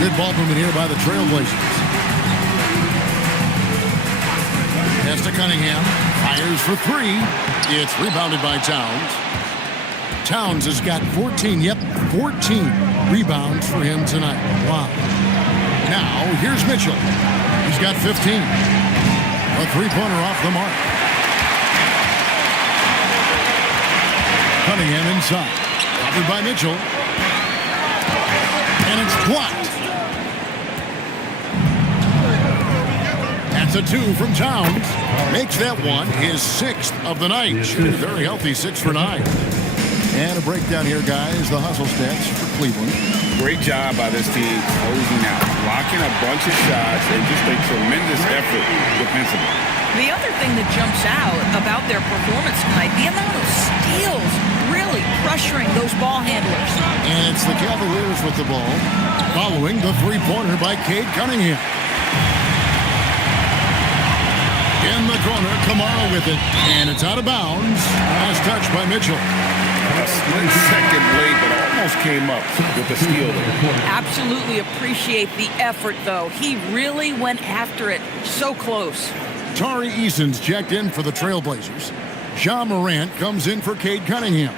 Good ball movement here by the Trailblazers. Pass to Cunningham. Fires for 3. It's rebounded by Towns. Towns has got 14 rebounds for him tonight. Wow. Now, here's Mitchell. He's got 15. A three-pointer off the mark. Cunningham inside. Covered by Mitchell. And it's blocked. That's a 2 from Towns. Makes that one his 6th of the night. Shooting very healthy, 6 for 9. And a breakdown here, guys. The hustle stats for Cleveland. Great job by this team closing out, blocking a bunch of shots, and just a tremendous effort defensively. The other thing that jumps out about their performance tonight, the amount of steals really pressuring those ball handlers. And it's the Cavaliers with the ball, following the three-pointer by Cade Cunningham. In the corner, Kamara with it, and it's out of bounds. Last touch by Mitchell. A split second late, but almost came up with the steal there. Absolutely appreciate the effort, though. He really went after it. So close. Tari Eason's checked in for the Trailblazers. Ja Morant comes in for Cade Cunningham.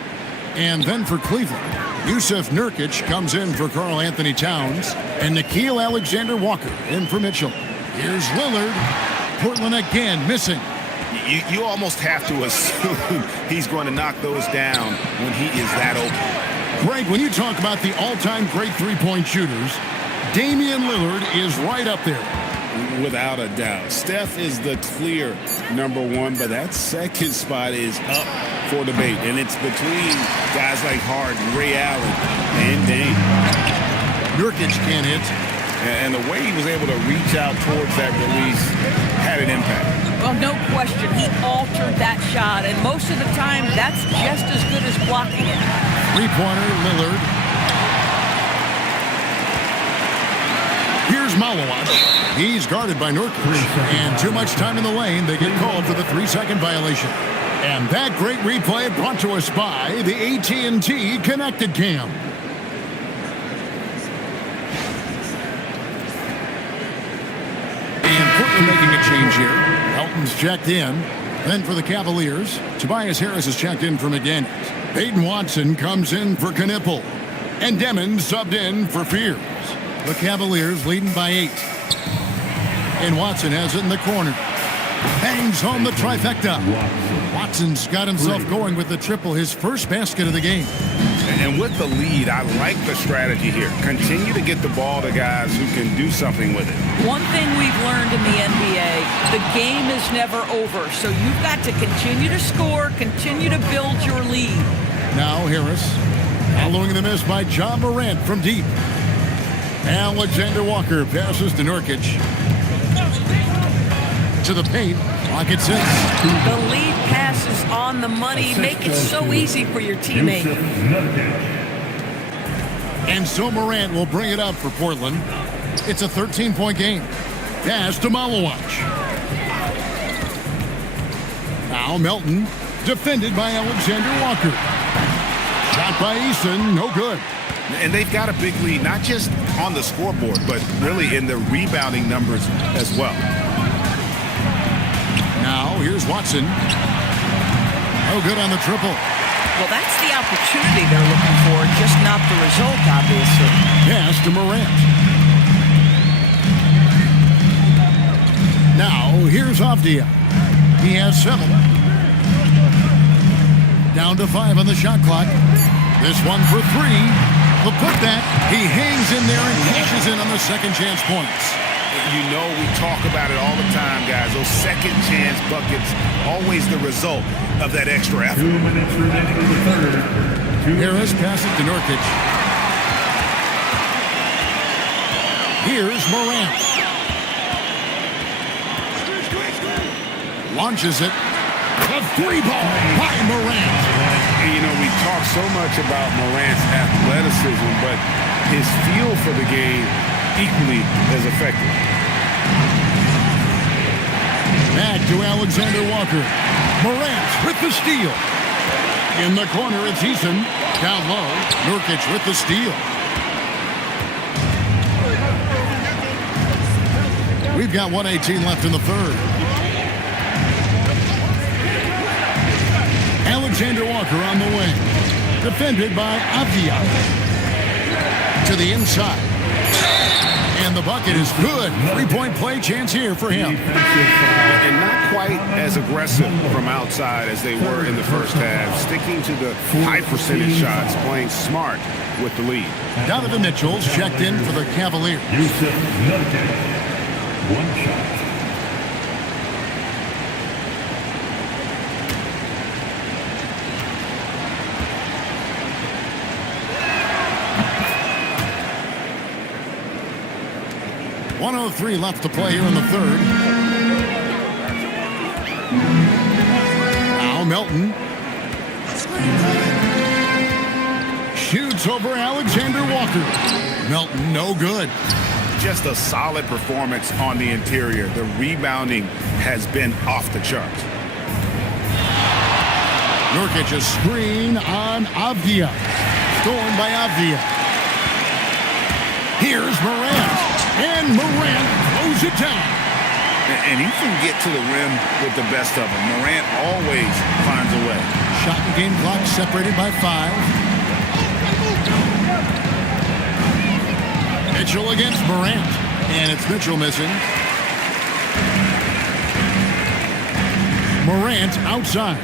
And then for Cleveland, Yusuf Nurkic comes in for Karl Anthony Towns. And Nickeil Alexander-Walker in for Mitchell. Here's Lillard. Portland again missing. You almost have to assume he's going to knock those down when he is that open. Greg, when you talk about the all-time great three-point shooters, Damian Lillard is right up there. Without a doubt. Steph is the clear number 1, but that second spot is up for debate. And it's between guys like Harden, Ray Allen, and Dame. Nurkic can't hit. And the way he was able to reach out towards that release had an impact. Well, no question. He altered that shot, and most of the time, that's just as good as blocking it. Three-pointer, Lillard. Here's Malawat. He's guarded by Nurkic. And too much time in the lane, they get called for the 3-second violation. And that great replay brought to us by the AT&T Connected Cam. And Portland making a change here. Elton's checked in. Then for the Cavaliers, Tobias Harris is checked in for McDaniels. Peyton Watson comes in for Knipple. And Demon subbed in for Fears. The Cavaliers leading by 8. And Watson has it in the corner. Bangs home the trifecta. Watson's got himself going with the triple, his first basket of the game. And with the lead, I like the strategy here. Continue to get the ball to guys who can do something with it. One thing we've learned in the NBA, the game is never over. So you've got to continue to score, continue to build your lead. Now Harris, following the miss by Ja Morant from deep. Alexander Walker passes to Nurkic. To the paint, pocket 6. The lead pass is on the money. Make it so easy for your teammate. And so Morant will bring it up for Portland. It's a 13-point game. Pass to Malawat. Now Melton, defended by Alexander Walker. Shot by Eason, no good. And they've got a big lead, not just on the scoreboard, but really in the rebounding numbers as well. Now, here's Watson. No good on the triple. Well, that's the opportunity they're looking for, just not the result, obviously. Pass to Morant. Now, here's Avdia. He has 7. Down to 5 on the shot clock. This one for 3. But put that, he hangs in there and cashes in on the second chance points. You know we talk about it all the time, guys. Those second chance buckets, always the result of that extra effort. 2 minutes remaining in the third. Harris passes to Nurkic. Here's Morant. Launches it. A 3-ball by Morant. You know, we talk so much about Morant's athleticism, but his feel for the game equally as effective. Back to Alexander Walker. Morant with the steal. In the corner, it's Eason. Down low, Nurkic with the steal. We've got 1:18 left in the third. Alexander Walker on the wing. Defended by Avdia. To the inside. And the bucket is good. Three-point play chance here for him. And not quite as aggressive from outside as they were in the first half. Sticking to the high percentage shots, playing smart with the lead. Donovan Mitchell's checked in for the Cavaliers. One shot. .103 left to play here in the third. Now Melton. Shoots over Alexander Walker. Melton, no good. Just a solid performance on the interior. The rebounding has been off the charts. Nurkic a screen on Avdia. Stolen by Avdia. Here's Morant. And Morant throws it down. And he can get to the rim with the best of them. Morant always finds a way. Shot and game clock separated by 5. Mitchell against Morant. And it's Mitchell missing. Morant outside.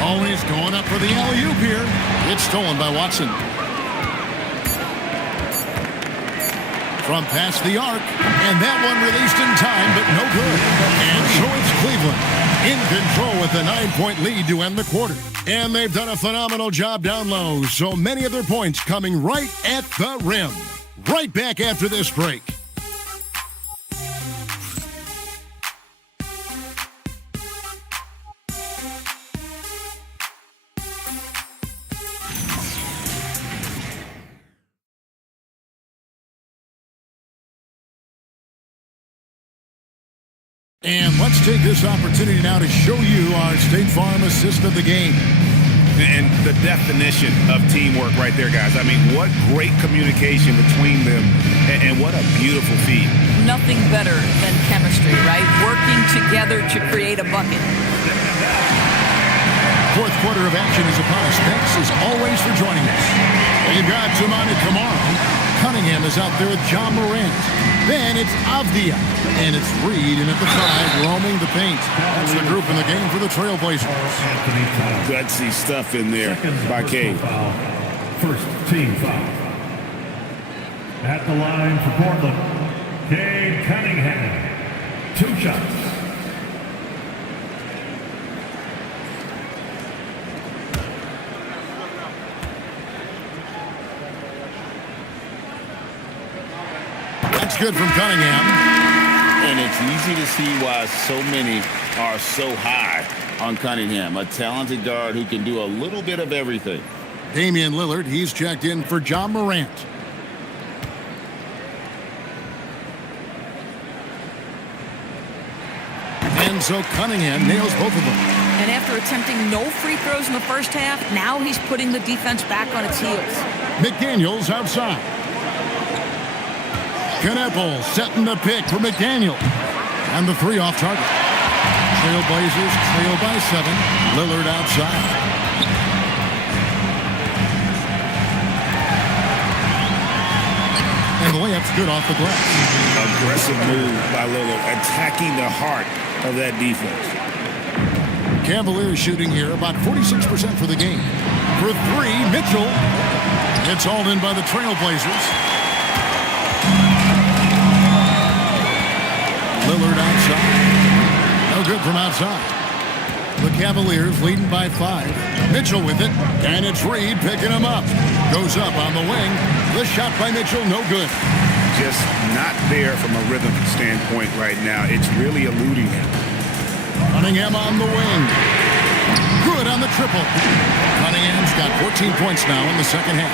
Always going up for the alley-oop here. It's stolen by Watson. From past the arc, and that one released in time, but no good. And so it's Cleveland in control with a 9-point lead to end the quarter. And they've done a phenomenal job down low, so many of their points coming right at the rim. Right back after this break. And let's take this opportunity now to show you our State Farm assist of the game. And the definition of teamwork right there, guys. I mean, what great communication between them, and what a beautiful feed. Nothing better than chemistry, right? Working together to create a bucket. Fourth quarter of action is upon us. Thanks as always for joining us. We've got Tamani Kamara. Cunningham is out there with John Morant. Then it's Avdia. And it's Reed in at the 5, roaming the paint. That's the group in the game for the Trailblazers. Gutsy stuff in there by Cade. First team foul. At the line for Portland, Cade Cunningham. 2 shots. That's good from Cunningham. And it's easy to see why so many are so high on Cunningham, a talented guard who can do a little bit of everything. Damian Lillard, he's checked in for John Morant. And so Cunningham nails both of them. And after attempting no free throws in the first half, now he's putting the defense back on its heels. McDaniels outside. Kneppel setting the pick for McDaniel. And the 3 off target. Trailblazers trail by 7. Lillard outside. And the layup's good off the glass. Aggressive move by Lillard, attacking the heart of that defense. Cavaliers shooting here about 46% for the game. For 3, Mitchell. It's hauled in by the Trailblazers. Lillard outside. No good from outside. The Cavaliers leading by 5. Mitchell with it. And it's Reed picking him up. Goes up on the wing. The shot by Mitchell, no good. Just not there from a rhythm standpoint right now. It's really eluding him. Cunningham on the wing. Good on the triple. Cunningham's got 14 points now in the second half.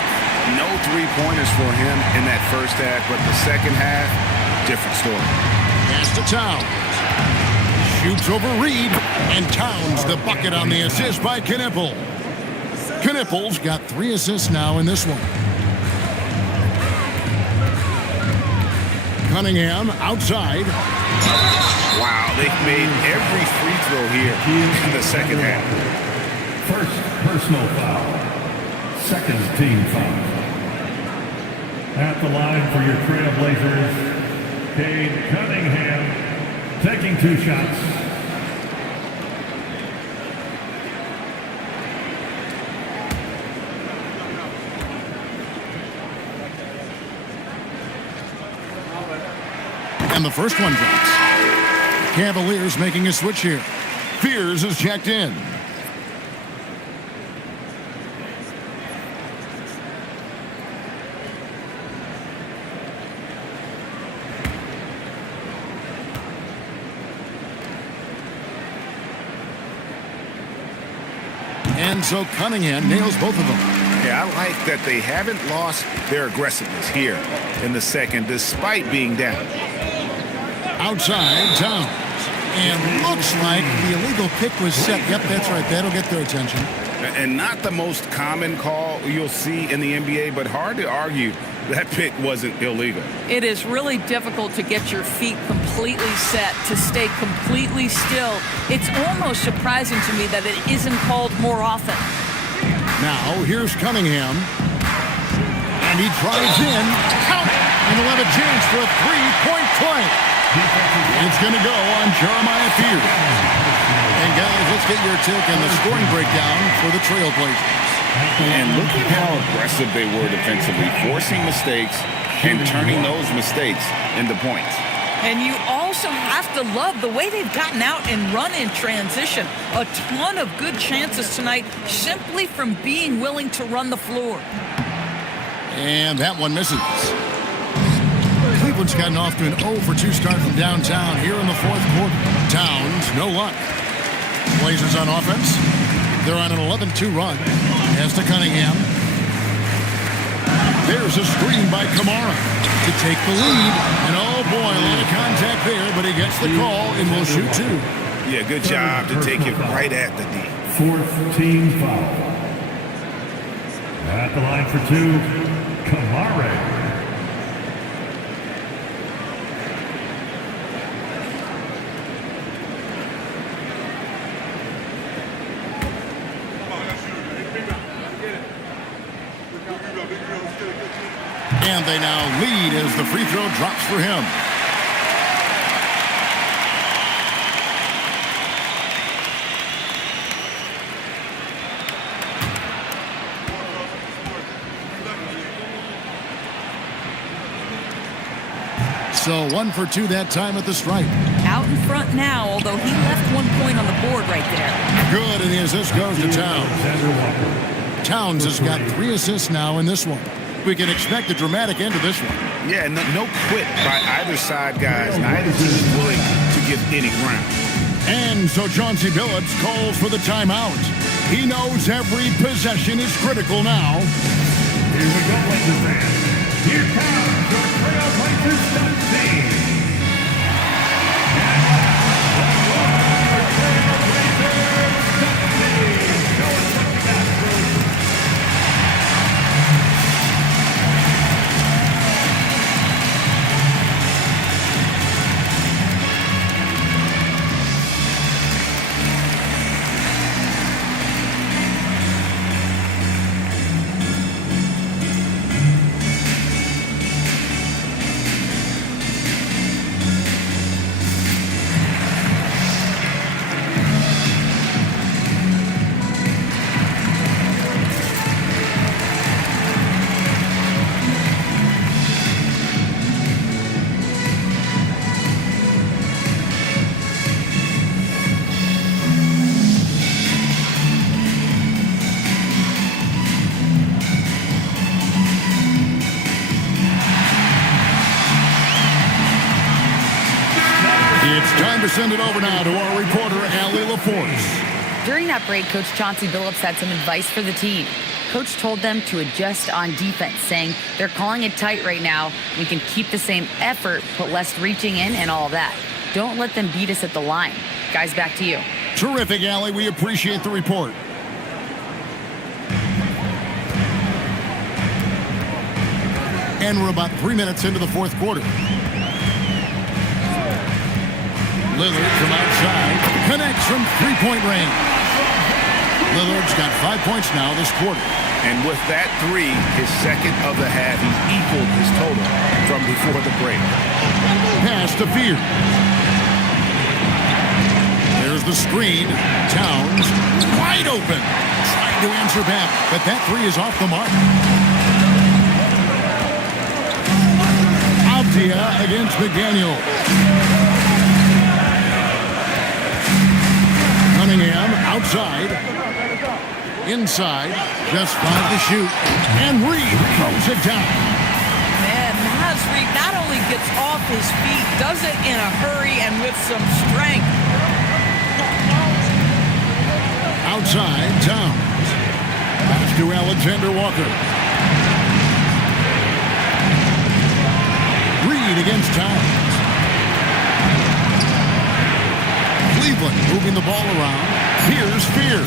No three-pointers for him in that first half, but the second half, different story. Pass to Towns. Shoots over Reed, and Towns the bucket on the assist by Knipple. Knipple's got 3 assists now in this one. Cunningham outside. Wow, they've made every free throw here in the second half. First personal foul. Second team foul. At the line for your Trailblazers, Cade Cunningham taking 2 shots. And the first one drops. Cavaliers making a switch here. Fears is checked in. And so Cunningham nails both of them. Yeah, I like that they haven't lost their aggressiveness here in the second, despite being down. Outside, Towns. And looks like the illegal pick was set. Yep, that's right. That'll get their attention. And not the most common call you'll see in the NBA, but hard to argue that pick wasn't illegal. It is really difficult to get your feet completely set, to stay completely still. It's almost surprising to me that it isn't called more often. Now, here's Cunningham. And he drives in. Count it! And he'll have a chance for a three-point play. It's going to go on Jeremiah Fears. And guys, let's get your take on the scoring breakdown for the Trailblazers. And look at how aggressive they were defensively, forcing mistakes and turning those mistakes into points. And you also have to love the way they've gotten out and run in transition. A ton of good chances tonight simply from being willing to run the floor. And that one misses. Cleveland's gotten off to an 0 for 2 start from downtown here in the fourth quarter. Towns, no luck. Blazers on offense. They're on an 11-2 run. Pass to Cunningham. There's a screen by Kamara to take the lead. And oh boy, a lot of contact there, but he gets the call and will shoot 2. Yeah, good job to take it right at the D. Fourth team foul. At the line for 2, Kamara. And they now lead as the free throw drops for him. So 1 for 2 that time at the stripe. Out in front now, although he left 1 point on the board right there. Good, and the assist goes to Towns. Towns has got 3 assists now in this one. We can expect a dramatic end to this one. Yeah, no quit by either side, guys. Neither team is willing to give any ground. And so Chauncey Billups calls for the timeout. He knows every possession is critical now. Here we go, ladies and gentlemen. Here comes the Trailblazers team. It's time to send it over now to our reporter, Allie LaForce. During that break, Coach Chauncey Billups had some advice for the team. Coach told them to adjust on defense, saying they're calling it tight right now. We can keep the same effort, put less reaching in and all that. Don't let them beat us at the line. Guys, back to you. Terrific, Allie. We appreciate the report. And we're about 3 minutes into the fourth quarter. Lillard from outside connects from three-point range. Lillard's got 5 points now this quarter. And with that three, his second of the half, he's equaled his total from before the break. Pass to Fear. There's the screen. Towns wide open. Trying to answer back, but that three is off the mark. Avdia against McDaniel. Cunningham outside. Inside. Just 5 to shoot. And Reed throws it down. Man, Naz Reed not only gets off his feet, does it in a hurry and with some strength. Outside, Towns. Pass to Alexander Walker. Reed against Towns. Cleveland moving the ball around. Here's Fear.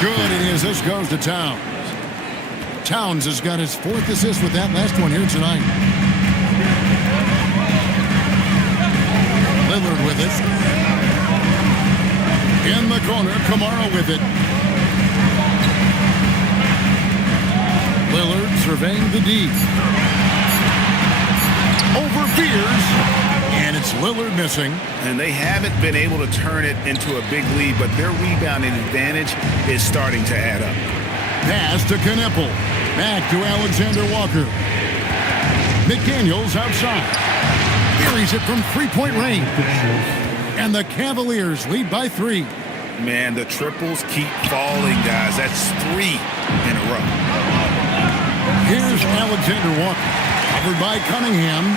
Good it is. This goes to Towns. Towns has got his 4th assist with that last one here tonight. Lillard with it. In the corner, Kamara with it. Lillard surveying the D. Over Fears. And it's Lillard missing. And they haven't been able to turn it into a big lead, but their rebounding advantage is starting to add up. Pass to Kneppel. Back to Alexander Walker. McDaniels outside. Carries it from three-point range. And the Cavaliers lead by 3. Man, the triples keep falling, guys. That's 3 in a row. Here's Alexander Walker. Covered by Cunningham.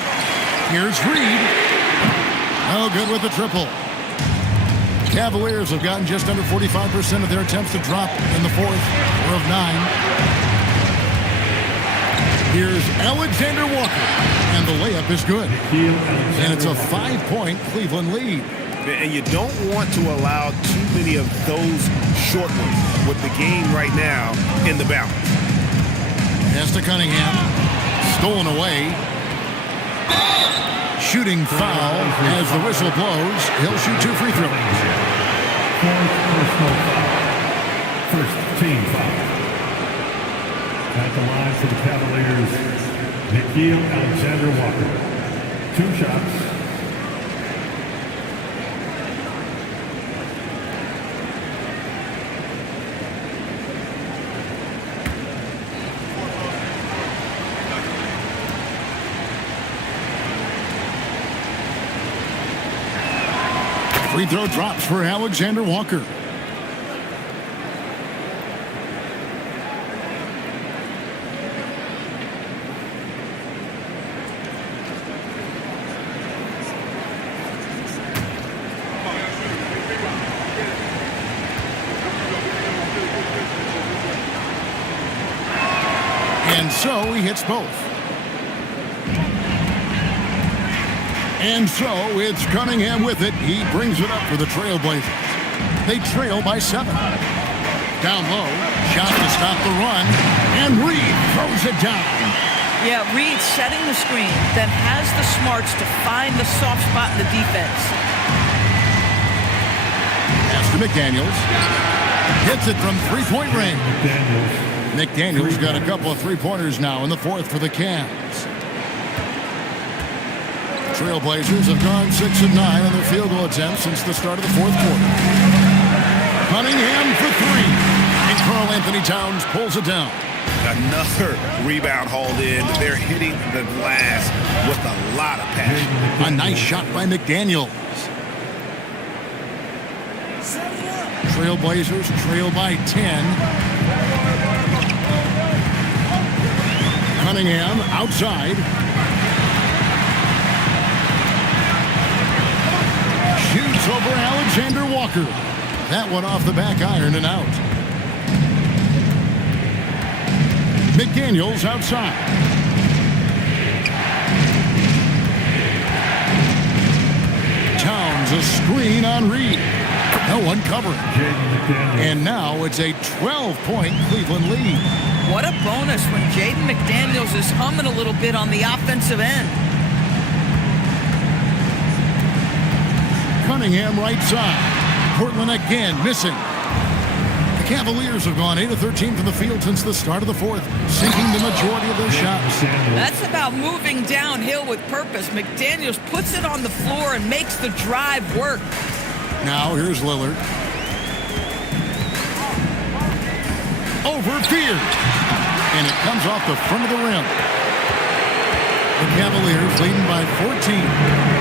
Here's Reed. No good with the triple. Cavaliers have gotten just under 45% of their attempts to drop in the fourth. 4 of 9. Here's Alexander Walker. And the layup is good. And it's a 5-point Cleveland lead. And you don't want to allow too many of those short ones with the game right now in the balance. Pass to Cunningham. Stolen away. Shooting foul as the whistle blows. He'll shoot 2 free throws. First team foul. At the line for the Cavaliers, Nickeil Alexander-Walker. 2 shots. Free throw drops for Alexander Walker. And so he hits both. And so it's Cunningham with it. He brings it up for the Trailblazers. They trail by 7. Down low, shot to stop the run, and Reed throws it down. Yeah, Reed setting the screen, then has the smarts to find the soft spot in the defense. Pass to McDaniels. Hits it from three-point range. McDaniels got a couple of three-pointers now in the fourth for the Cavs. Trailblazers have gone 6 of 9 on their field goal attempts since the start of the fourth quarter. Cunningham for 3. And Karl Anthony Towns pulls it down. Another rebound hauled in. They're hitting the glass with a lot of passion. A nice shot by McDaniels. Trailblazers trail by 10. Cunningham outside. Shoots over Alexander Walker. That one off the back iron and out. McDaniels outside. Towns a screen on Reed. No one covering. And now it's a 12-point Cleveland lead. What a bonus when Jaden McDaniels is humming a little bit on the offensive end. Cunningham right side. Portland again missing. The Cavaliers have gone 8 of 13 from the field since the start of the fourth, sinking the majority of their shots. That's about moving downhill with purpose. McDaniels puts it on the floor and makes the drive work. Now here's Lillard. Over Fear. And it comes off the front of the rim. The Cavaliers leading by 14.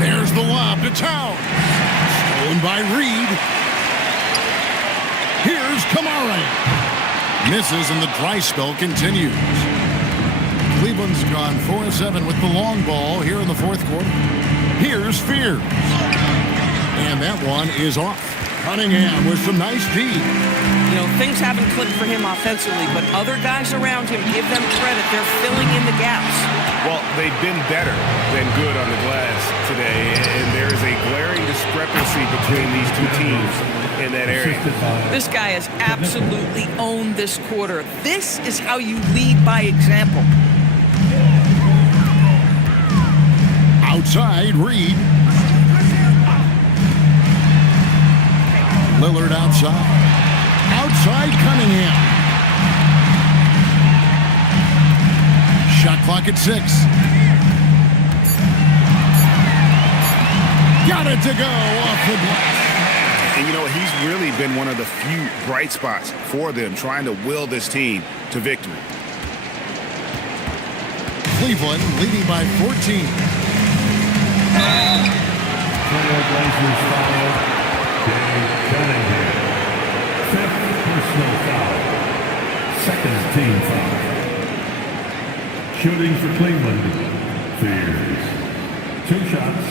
There's the lob to Towns. Stolen by Reed. Here's Kamara. Misses and the dry spell continues. Cleveland's gone 4-7 with the long ball here in the fourth quarter. Here's Fear. And that one is off. Cunningham with some nice D. You know, things haven't clicked for him offensively, but other guys around him, give them credit. They're filling in the gaps. Well, they've been better than good on the glass today, and there's a glaring discrepancy between these two teams in that area. This guy has absolutely owned this quarter. This is how you lead by example. Outside, Reed. Lillard outside. Outside, Cunningham. Shot clock at 6. Got it to go off the glass. And, you know, he's really been one of the few bright spots for them, trying to will this team to victory. Cleveland leading by 14. Trailblazers foul. Cunningham. 5th personal foul. 2nd team foul. Shooting for Cleveland. Fears. 2 shots.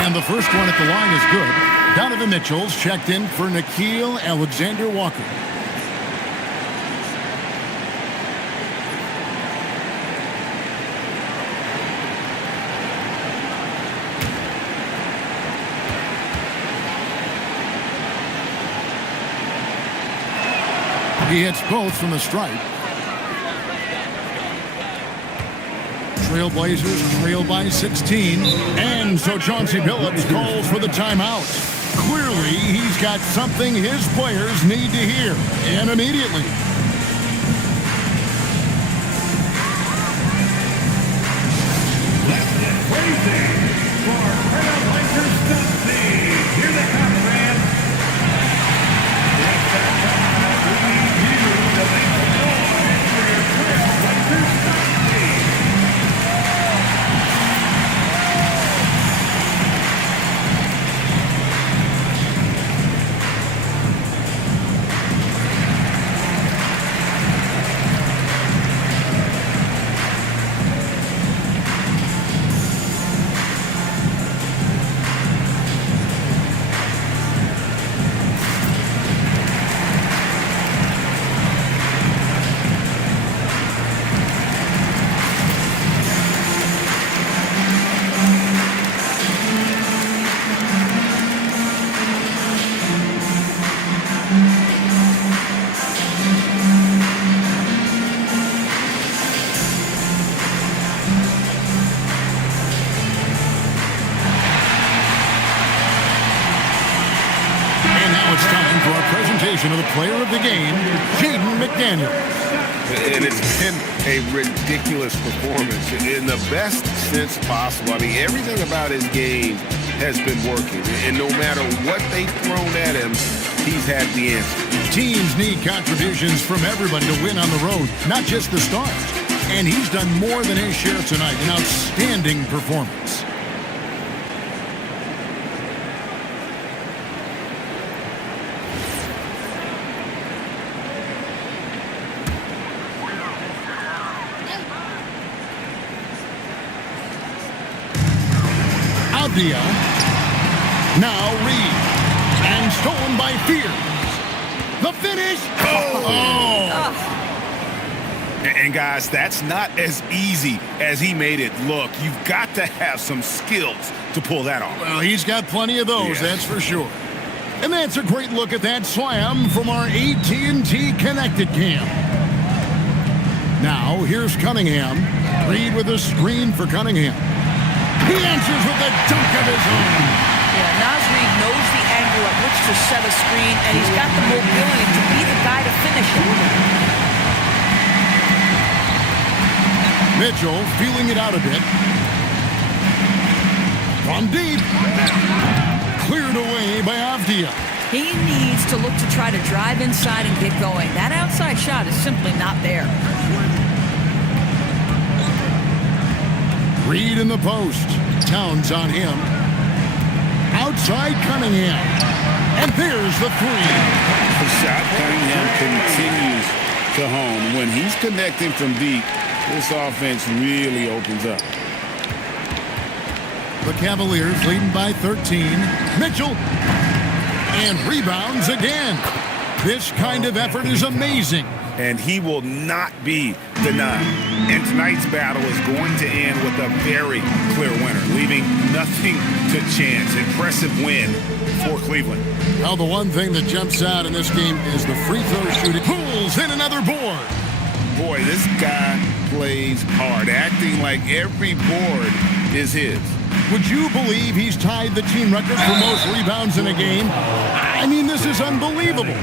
And the first one at the line is good. Donovan Mitchell's checked in for Nickeil Alexander-Walker. He hits both from the stripe. Trailblazers trail by 16. And so Chauncey Billups calls for the timeout. Clearly, he's got something his players need to hear. And immediately. Let's get crazy for Trailblazers Dusty. Here they come, fans. It's that time we need you to make the noise for your Trailblazers Dusty. Of the player of the game, Jaden McDaniels. And it's been a ridiculous performance in the best sense possible. I mean, everything about his game has been working. And no matter what they've thrown at him, he's had the answer. Teams need contributions from everybody to win on the road, not just the stars. And he's done more than his share tonight. An outstanding performance. Avdia. Now Reed. And stolen by Fears. The finish. Oh! And guys, that's not as easy as he made it look. You've got to have some skills to pull that off. Well, he's got plenty of those, Yeah. that's for sure. And that's a great look at that slam from our AT&T Connected Cam. Now, here's Cunningham. Reed with a screen for Cunningham. He answers with a dunk of his own. Yeah, Naz Reid knows the angle at which to set a screen, and he's got the mobility to be the guy to finish it. Mitchell feeling it out a bit. From deep. Cleared away by Avdia. He needs to look to try to drive inside and get going. That outside shot is simply not there. Reed in the post. Towns on him. Outside Cunningham. And there's the three. The shot Cunningham continues to hone. When he's connecting from deep, this offense really opens up. The Cavaliers leading by 13. Mitchell. And rebounds again. This kind of effort is amazing. And he will not be denied. And tonight's battle is going to end with a very clear winner, leaving nothing to chance. Impressive win for Cleveland. Well, the one thing that jumps out in this game is the free throw shooting. Pulls in another board. Boy, this guy plays hard, acting like every board is his. Would you believe he's tied the team record for most rebounds in a game? I mean, this is unbelievable.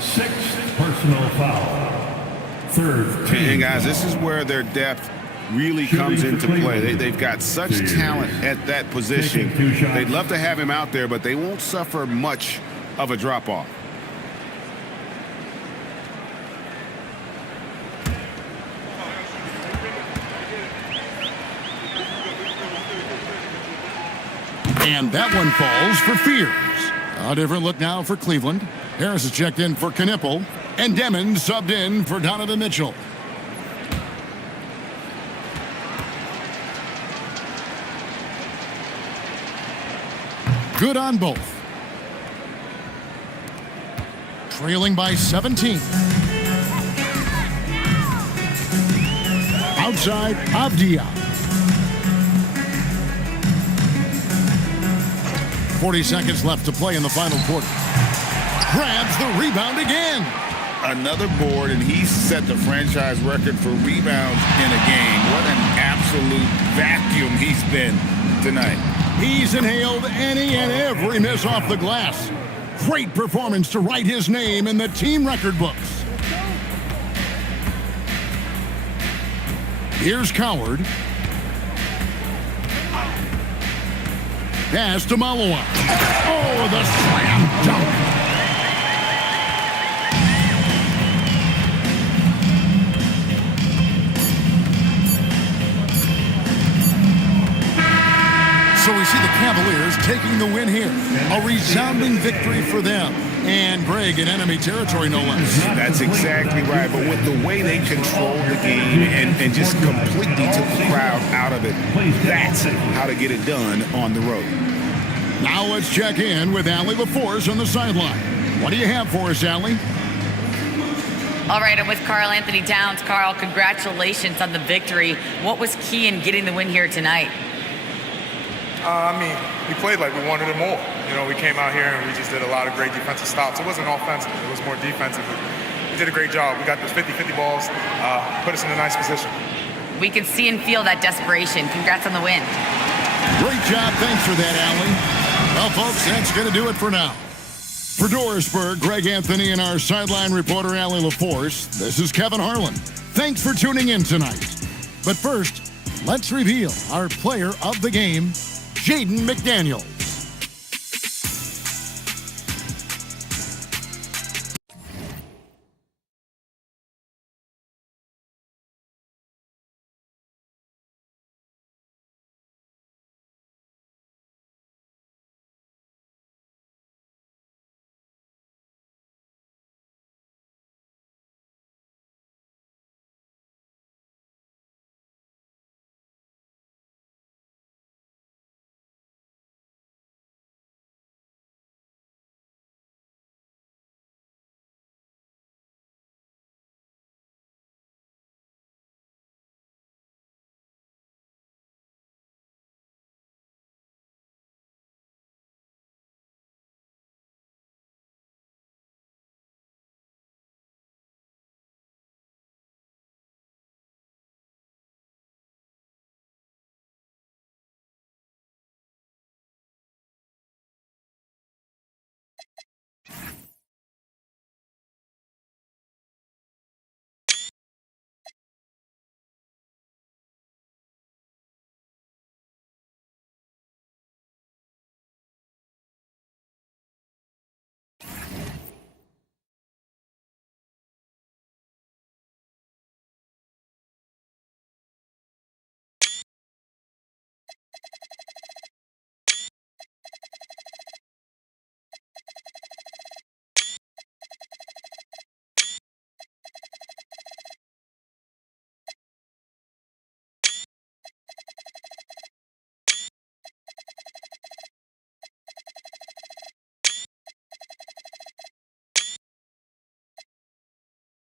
Sixth personal foul. Third team. And guys, this is where their depth really comes into play. They've got such talent at that position. They'd love to have him out there, but they won't suffer much of a drop-off. And that one falls for Fears. A different look now for Cleveland. Harris is checked in for Knipple. And Demon subbed in for Donovan Mitchell. Good on both. Trailing by 17. Outside, Avdia. 40 seconds left to play in the final quarter. Grabs the rebound again. Another board, and he's set the franchise record for rebounds in a game. What an absolute vacuum he's been tonight. He's inhaled any and every miss off the glass. Great performance to write his name in the team record books. Here's Coward. Pass to Malawa. Oh, the slam dunk. So we see the Cavaliers taking the win here. A resounding victory for them. And Greg in enemy territory, no less. That's exactly right. But with the way they controlled the game and just completely took the crowd out of it, that's how to get it done on the road. Now let's check in with Allie LaForce on the sideline. What do you have for us, Allie? All right, I'm with Karl Anthony Towns. Karl, congratulations on the victory. What was key in getting the win here tonight? We played like we wanted it more. You know, we came out here and we just did a lot of great defensive stops. It wasn't offensive. It was more defensive. We did a great job. We got those 50-50 balls, put us in a nice position. We can see and feel that desperation. Congrats on the win. Great job. Thanks for that, Allie. Well, folks, that's going to do it for now. For Dorisburg, Greg Anthony and our sideline reporter, Allie LaForce, this is Kevin Harlan. Thanks for tuning in tonight. But first, let's reveal our player of the game, Jaden McDaniels.